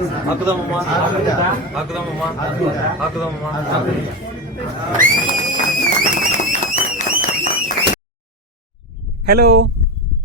Hello,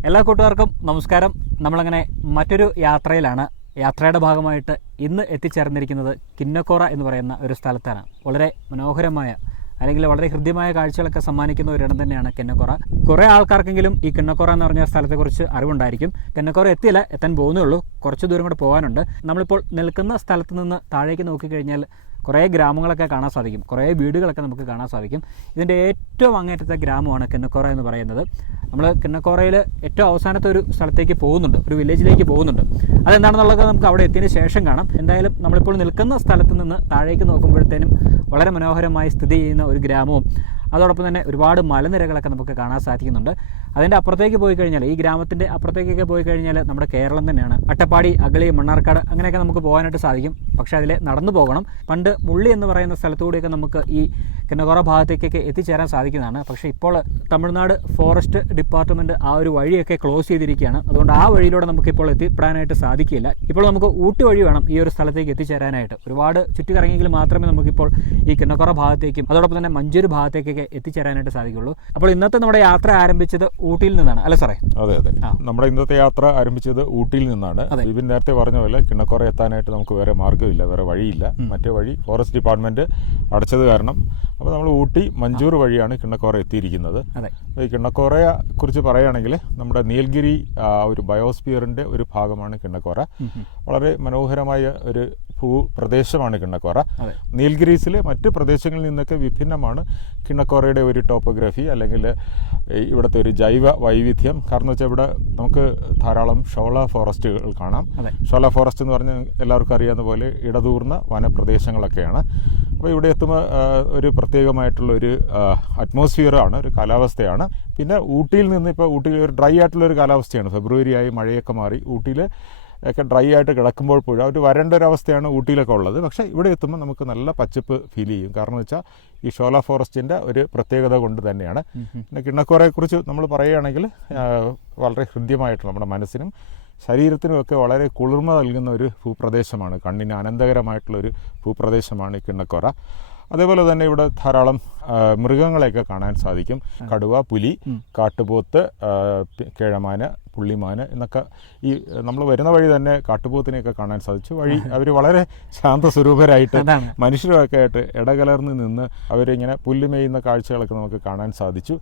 എല്ലാ കൂട്ടുകാർക്കും നമസ്കാരം. നമ്മളങ്ങനെ മറ്റൊരു യാത്രയിലാണ്. യാത്രയുടെ ഭാഗമായിട്ട് ഇന്ന് എത്തിച്ചേർന്നിരിക്കുന്നത് കിന്നക്കോറ എന്ന് പറയുന്ന ഒരു സ്ഥലത്താണ്. വളരെ മനോഹരമായ അല്ലെങ്കിൽ വളരെ ഹൃദ്യമായ കാഴ്ചകളൊക്കെ സമ്മാനിക്കുന്ന ഒരിടം തന്നെയാണ് കിന്നക്കോറ. കുറേ ആൾക്കാർക്കെങ്കിലും ഈ കിന്നക്കോറ എന്ന് പറഞ്ഞ സ്ഥലത്തെക്കുറിച്ച് അറിവുണ്ടായിരിക്കും. കിന്നക്കോറ എത്താൻ പോകുന്നേ ഉള്ളൂ. കുറച്ച് ദൂരം കൂടെ പോകാനുണ്ട്. നമ്മളിപ്പോൾ നിൽക്കുന്ന സ്ഥലത്ത് നിന്ന് താഴേക്ക് നോക്കിക്കഴിഞ്ഞാൽ കുറേ ഗ്രാമങ്ങളൊക്കെ കാണാൻ സാധിക്കും, കുറേ വീടുകളൊക്കെ നമുക്ക് കാണാൻ സാധിക്കും. ഇതിൻ്റെ ഏറ്റവും അങ്ങേറ്റത്തെ ഗ്രാമമാണ് കിന്നക്കോറ എന്ന് പറയുന്നത്. നമ്മൾ കിന്നക്കോറയിൽ ഏറ്റവും അവസാനത്തെ ഒരു സ്ഥലത്തേക്ക് പോകുന്നുണ്ട്, ഒരു വില്ലേജിലേക്ക് പോകുന്നുണ്ട്. അതെന്താണെന്നുള്ളത് നമുക്ക് അവിടെ എത്തിയതിന് ശേഷം കാണാം. എന്തായാലും നമ്മളിപ്പോൾ നിൽക്കുന്ന സ്ഥലത്ത് നിന്ന് താഴേക്ക് നോക്കുമ്പോഴത്തേനും വളരെ മനോഹരമായി സ്ഥിതി ചെയ്യുന്ന ഒരു ഗ്രാമവും അതോടൊപ്പം തന്നെ ഒരുപാട് മലനിരകളൊക്കെ നമുക്ക് കാണാൻ സാധിക്കുന്നുണ്ട്. അതിൻ്റെ അപ്പുറത്തേക്ക് പോയി കഴിഞ്ഞാൽ, ഈ ഗ്രാമത്തിൻ്റെ അപ്പുറത്തേക്കൊക്കെ പോയി കഴിഞ്ഞാൽ നമ്മുടെ കേരളം തന്നെയാണ്. അട്ടപ്പാടി, അഗളി, മണ്ണാർക്കാട് അങ്ങനെയൊക്കെ നമുക്ക് പോകാനായിട്ട് സാധിക്കും. പക്ഷേ അതിൽ നടന്നു പോകണം. പണ്ട് മുള്ളി എന്ന് പറയുന്ന സ്ഥലത്തുകൂടിയൊക്കെ നമുക്ക് ഈ കിന്നക്കോറ ഭാഗത്തേക്കൊക്കെ എത്തിച്ചേരാൻ സാധിക്കുന്നതാണ്. പക്ഷേ ഇപ്പോൾ തമിഴ്നാട് ഫോറസ്റ്റ് ഡിപ്പാർട്ട്മെൻറ്റ് ആ ഒരു വഴിയൊക്കെ ക്ലോസ് ചെയ്തിരിക്കുകയാണ്. അതുകൊണ്ട് ആ വഴിയിലൂടെ നമുക്കിപ്പോൾ എത്തിപ്പെടാനായിട്ട് സാധിക്കില്ല. ഇപ്പോൾ നമുക്ക് ഊട്ടി വഴി വേണം ഈ ഒരു സ്ഥലത്തേക്ക് എത്തിച്ചേരാനായിട്ട്. ഒരുപാട് ചുറ്റിക്കറങ്ങിയെങ്കിൽ മാത്രമേ നമുക്കിപ്പോൾ ഈ കിന്നക്കോറ ഭാഗത്തേക്കും അതോടൊപ്പം തന്നെ മഞ്ചൂർ ഭാഗത്തേക്കൊക്കെ എത്തിച്ചേരാനായിട്ട് സാധിക്കുള്ളൂ. അപ്പോൾ ഇന്നത്തെ നമ്മുടെ യാത്ര ആരംഭിച്ചത് ഊട്ടിയിൽ നിന്നാണ്, അല്ലേ സാറേ? അതെ, നമ്മുടെ ഇന്നത്തെ യാത്ര ആരംഭിച്ചത് ഊട്ടിയിൽ നിന്നാണ്. വിപിൻ നേരത്തെ പറഞ്ഞ പോലെ കിന്നക്കോറ എത്താനായിട്ട് നമുക്ക് വേറെ മാർഗ്ഗമില്ല, വേറെ വഴിയില്ല. മറ്റേ വഴി ഫോറസ്റ്റ് ഡിപ്പാർട്ട്മെന്റ് അടച്ചത് കാരണം അപ്പോൾ നമ്മൾ ഊട്ടി മഞ്ചൂർ വഴിയാണ് കിന്നക്കോറ എത്തിയിരിക്കുന്നത്. ഈ കിന്നക്കോറയെ കുറിച്ച് പറയുകയാണെങ്കിൽ നമ്മുടെ നീൽഗിരി ഒരു ബയോസ്ഫിയറിന്റെ ഒരു ഭാഗമാണ് കിന്നക്കോറ. വളരെ മനോഹരമായ ഒരു ഭൂപ്രദേശമാണ് കിന്നക്കോറ. നീൽഗിരീസിലെ മറ്റ് പ്രദേശങ്ങളിൽ നിന്നൊക്കെ വിഭിന്നമാണ് കിന്നക്കോറയുടെ ഒരു ടോപ്പോഗ്രഫി, അല്ലെങ്കിൽ ഇവിടുത്തെ ഒരു ജൈവ വൈവിധ്യം. കാരണം വെച്ചാൽ ഇവിടെ നമുക്ക് ധാരാളം ഷോള ഫോറസ്റ്റുകൾ കാണാം. ഷോള ഫോറസ്റ്റ് എന്ന് പറഞ്ഞാൽ എല്ലാവർക്കും അറിയാവുന്ന പോലെ ഇടതൂർന്ന വനപ്രദേശങ്ങളൊക്കെയാണ്. അപ്പോൾ ഇവിടെ എത്തുമ്പോൾ ഒരു പ്രത്യേകമായിട്ടുള്ള ഒരു അറ്റ്മോസ്ഫിയറാണ്, ഒരു കാലാവസ്ഥയാണ്. പിന്നെ ഊട്ടിയിൽ നിന്ന് ഇപ്പോൾ ഊട്ടിയിൽ ഒരു ഡ്രൈ ആയിട്ടുള്ളൊരു കാലാവസ്ഥയാണ്. ഫെബ്രുവരി ആയി മഴയൊക്കെ മാറി ഊട്ടിയിൽ ഒക്കെ ഡ്രൈ ആയിട്ട് കിടക്കുമ്പോൾ പോലും ഒരു വരണ്ട ഒരവസ്ഥയാണ് ഊട്ടിയിലൊക്കെ ഉള്ളത്. പക്ഷേ ഇവിടെ എത്തുമ്പോൾ നമുക്ക് നല്ല പച്ചപ്പ് ഫീൽ ചെയ്യും. കാരണം വെച്ചാൽ ഈ ഷോല ഫോറസ്റ്റിൻ്റെ ഒരു പ്രത്യേകത കൊണ്ട് തന്നെയാണ്. പിന്നെ കിന്നക്കോറയെക്കുറിച്ച് നമ്മൾ പറയുകയാണെങ്കിൽ വളരെ ഹൃദ്യമായിട്ടുള്ള നമ്മുടെ മനസ്സിനും ശരീരത്തിനുമൊക്കെ വളരെ കുളിർമ നൽകുന്ന ഒരു ഭൂപ്രദേശമാണ്. കണ്ണിന് ആനന്ദകരമായിട്ടുള്ളൊരു ഭൂപ്രദേശമാണ് കിന്നക്കോറ. അതേപോലെ തന്നെ ഇവിടെ ധാരാളം മൃഗങ്ങളെയൊക്കെ കാണാൻ സാധിക്കും. കടുവ, പുലി, കാട്ടുപോത്ത്, കേഴമാന്, പുള്ളിമാന് എന്നൊക്കെ ഈ നമ്മൾ വരുന്ന വഴി തന്നെ കാട്ടുപോത്തിനെയൊക്കെ കാണാൻ സാധിച്ചു. വഴി അവർ വളരെ ശാന്തസ്വരൂപരായിട്ട് മനുഷ്യരൊക്കെ ആയിട്ട് ഇടകലർന്ന് നിന്ന് അവരിങ്ങനെ പുല്ലുമേയുന്ന കാഴ്ചകളൊക്കെ നമുക്ക് കാണാൻ സാധിച്ചു.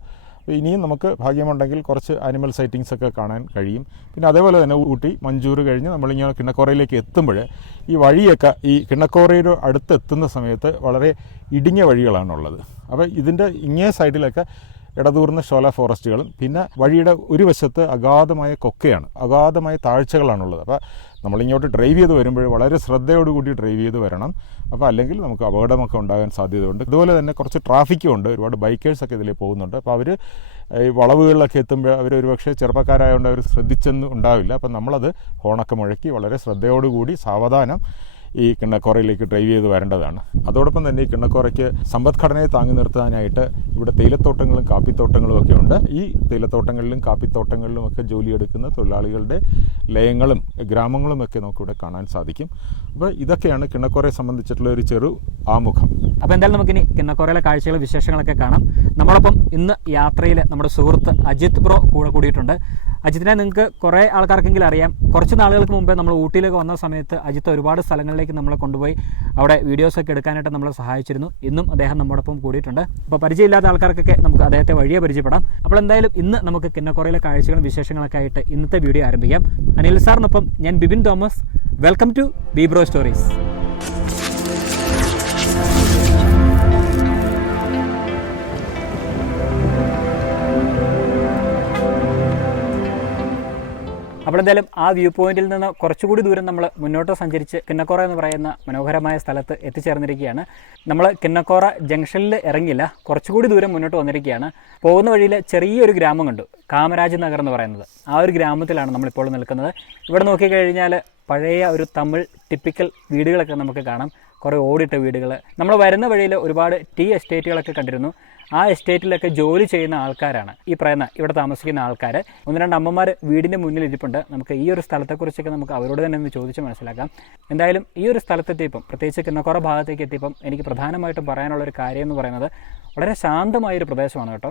ഇനിയും നമുക്ക് ഭാഗ്യമുണ്ടെങ്കിൽ കുറച്ച് ആനിമൽ സൈറ്റിങ്സ് ഒക്കെ കാണാൻ കഴിയും. പിന്നെ അതേപോലെ തന്നെ ഊട്ടി മഞ്ചൂർ കഴിഞ്ഞ് നമ്മളിങ്ങനെ കിന്നക്കോറയിലേക്ക് എത്തുമ്പോൾ ഈ വഴിയൊക്കെ ഈ കിന്നക്കോറയുടെ അടുത്തെത്തുന്ന സമയത്ത് വളരെ ഇടുങ്ങിയ വഴികളാണുള്ളത്. അപ്പോൾ ഇതിൻ്റെ ഇങ്ങേ സൈഡിലൊക്കെ ഇടതൂർന്ന ഷോല ഫോറസ്റ്റുകളും പിന്നെ വഴിയുടെ ഒരു വശത്ത് അഗാധമായ കൊക്കയാണ്, അഗാധമായ താഴ്ചകളാണുള്ളത്. അപ്പോൾ നമ്മളിങ്ങോട്ട് ഡ്രൈവ് ചെയ്ത് വരുമ്പോൾ വളരെ ശ്രദ്ധയോടുകൂടി ഡ്രൈവ് ചെയ്ത് വരണം. അപ്പോൾ അല്ലെങ്കിൽ നമുക്ക് അപകടമൊക്കെ ഉണ്ടാകാൻ സാധ്യതയുണ്ട്. ഇതുപോലെ തന്നെ കുറച്ച് ട്രാഫിക്കും ഉണ്ട്, ഒരുപാട് ബൈക്കേഴ്സൊക്കെ ഇതിൽ പോകുന്നുണ്ട്. അപ്പോൾ അവർ ഈ വളവുകളിലൊക്കെ എത്തുമ്പോൾ അവർ ഒരുപക്ഷെ ചെറുപ്പക്കാരായതുകൊണ്ട് അവർ ശ്രദ്ധിച്ചൊന്നും ഉണ്ടാവില്ല. അപ്പം നമ്മളത് ഹോണൊക്കെ മുഴക്കി വളരെ ശ്രദ്ധയോടുകൂടി സാവധാനം ഈ കിന്നക്കോറയിലേക്ക് ഡ്രൈവ് ചെയ്ത് വരേണ്ടതാണ്. അതോടൊപ്പം തന്നെ ഈ കിന്നക്കോറയ്ക്ക് സമ്പദ്ഘടനയെ താങ്ങി നിർത്താനായിട്ട് ഇവിടെ തേയിലത്തോട്ടങ്ങളും കാപ്പിത്തോട്ടങ്ങളും ഒക്കെ ഉണ്ട്. ഈ തേയിലത്തോട്ടങ്ങളിലും കാപ്പിത്തോട്ടങ്ങളിലും ഒക്കെ ജോലിയെടുക്കുന്ന തൊഴിലാളികളുടെ ലയങ്ങളും ഗ്രാമങ്ങളും ഒക്കെ നമുക്കിവിടെ കാണാൻ സാധിക്കും. അപ്പോൾ ഇതൊക്കെയാണ് കിന്നക്കോറയെ സംബന്ധിച്ചിട്ടുള്ള ഒരു ചെറു ആമുഖം. അപ്പോൾ എന്തായാലും നമുക്കിനി കിന്നക്കോറയിലെ കാഴ്ചകളും വിശേഷങ്ങളൊക്കെ കാണാം. നമ്മളൊപ്പം ഇന്ന് യാത്രയിൽ നമ്മുടെ സുഹൃത്ത് അജിത് ബ്രോ കൂടിയിട്ടുണ്ട്. അജിത്തിനെ നിങ്ങൾക്ക് കുറേ ആൾക്കാർക്കെങ്കിലും അറിയാം. കുറച്ച് നാളുകൾക്ക് മുമ്പേ നമ്മൾ ഊട്ടിയിലേക്ക് വന്ന സമയത്ത് അജിത്ത് ഒരുപാട് സ്ഥലങ്ങളിലേക്ക് നമ്മളെ കൊണ്ടുപോയി അവിടെ വീഡിയോസൊക്കെ എടുക്കാനായിട്ട് നമ്മളെ സഹായിച്ചിരുന്നു. ഇന്നും അദ്ദേഹം നമ്മോടൊപ്പം കൂടിയിട്ടുണ്ട്. അപ്പോൾ പരിചയമില്ലാത്ത ആൾക്കാർക്കൊക്കെ നമുക്ക് അദ്ദേഹത്തെ വഴിയെ പരിചയപ്പെടാം. അപ്പോൾ എന്തായാലും ഇന്ന് നമുക്ക് കിന്നക്കോറയിലെ കാഴ്ചകളും വിശേഷങ്ങളൊക്കെ ആയിട്ട് ഇന്നത്തെ വീഡിയോ ആരംഭിക്കാം. അനിൽ സാറിനൊപ്പം ഞാൻ Bibin Thomas. Welcome to B bro stories. അപ്പോൾ എന്തായാലും ആ വ്യൂ പോയിന്റിൽ നിന്ന് കുറച്ചുകൂടി ദൂരം നമ്മൾ മുന്നോട്ട് സഞ്ചരിച്ച് കിന്നക്കോറ എന്ന് പറയുന്ന മനോഹരമായ സ്ഥലത്ത് എത്തിച്ചേർന്നിരിക്കുകയാണ്. നമ്മൾ കിന്നക്കോറ ജംഗ്ഷനിൽ ഇറങ്ങില്ല, കുറച്ചുകൂടി ദൂരം മുന്നോട്ട് വന്നിരിക്കുകയാണ്. പോകുന്ന വഴിയിൽ ചെറിയൊരു ഗ്രാമം കണ്ടു, കാമരാജ് നഗർ എന്ന് പറയുന്നത്. ആ ഒരു ഗ്രാമത്തിലാണ് നമ്മളിപ്പോൾ നിൽക്കുന്നത്. ഇവിടെ നോക്കിക്കഴിഞ്ഞാൽ പഴയ ഒരു തമിഴ് ടിപ്പിക്കൽ വീടുകളൊക്കെ നമുക്ക് കാണാം. കുറേ ഓടിട്ട വീടുകൾ. നമ്മൾ വരുന്ന വഴിയിൽ ഒരുപാട് ടീ എസ്റ്റേറ്റുകളൊക്കെ കണ്ടിരുന്നു. ആ എസ്റ്റേറ്റിലൊക്കെ ജോലി ചെയ്യുന്ന ആൾക്കാരാണ് ഈ പറയുന്ന ഇവിടെ താമസിക്കുന്ന ആൾക്കാർ. 1-2 അമ്മമാർ വീടിൻ്റെ മുന്നിൽ ഇരിപ്പുണ്ട്. നമുക്ക് ഈ ഒരു സ്ഥലത്തെക്കുറിച്ചൊക്കെ നമുക്ക് അവരോട് തന്നെ ഒന്ന് ചോദിച്ച് മനസ്സിലാക്കാം. എന്തായാലും ഈ ഒരു സ്ഥലത്തെത്തിയപ്പം, പ്രത്യേകിച്ച് കിന്നക്കോറ ഭാഗത്തേക്ക് എത്തിയപ്പം എനിക്ക് പ്രധാനമായിട്ടും പറയാനുള്ളൊരു കാര്യം എന്ന് പറയുന്നത് വളരെ ശാന്തമായൊരു പ്രദേശമാണ് കേട്ടോ.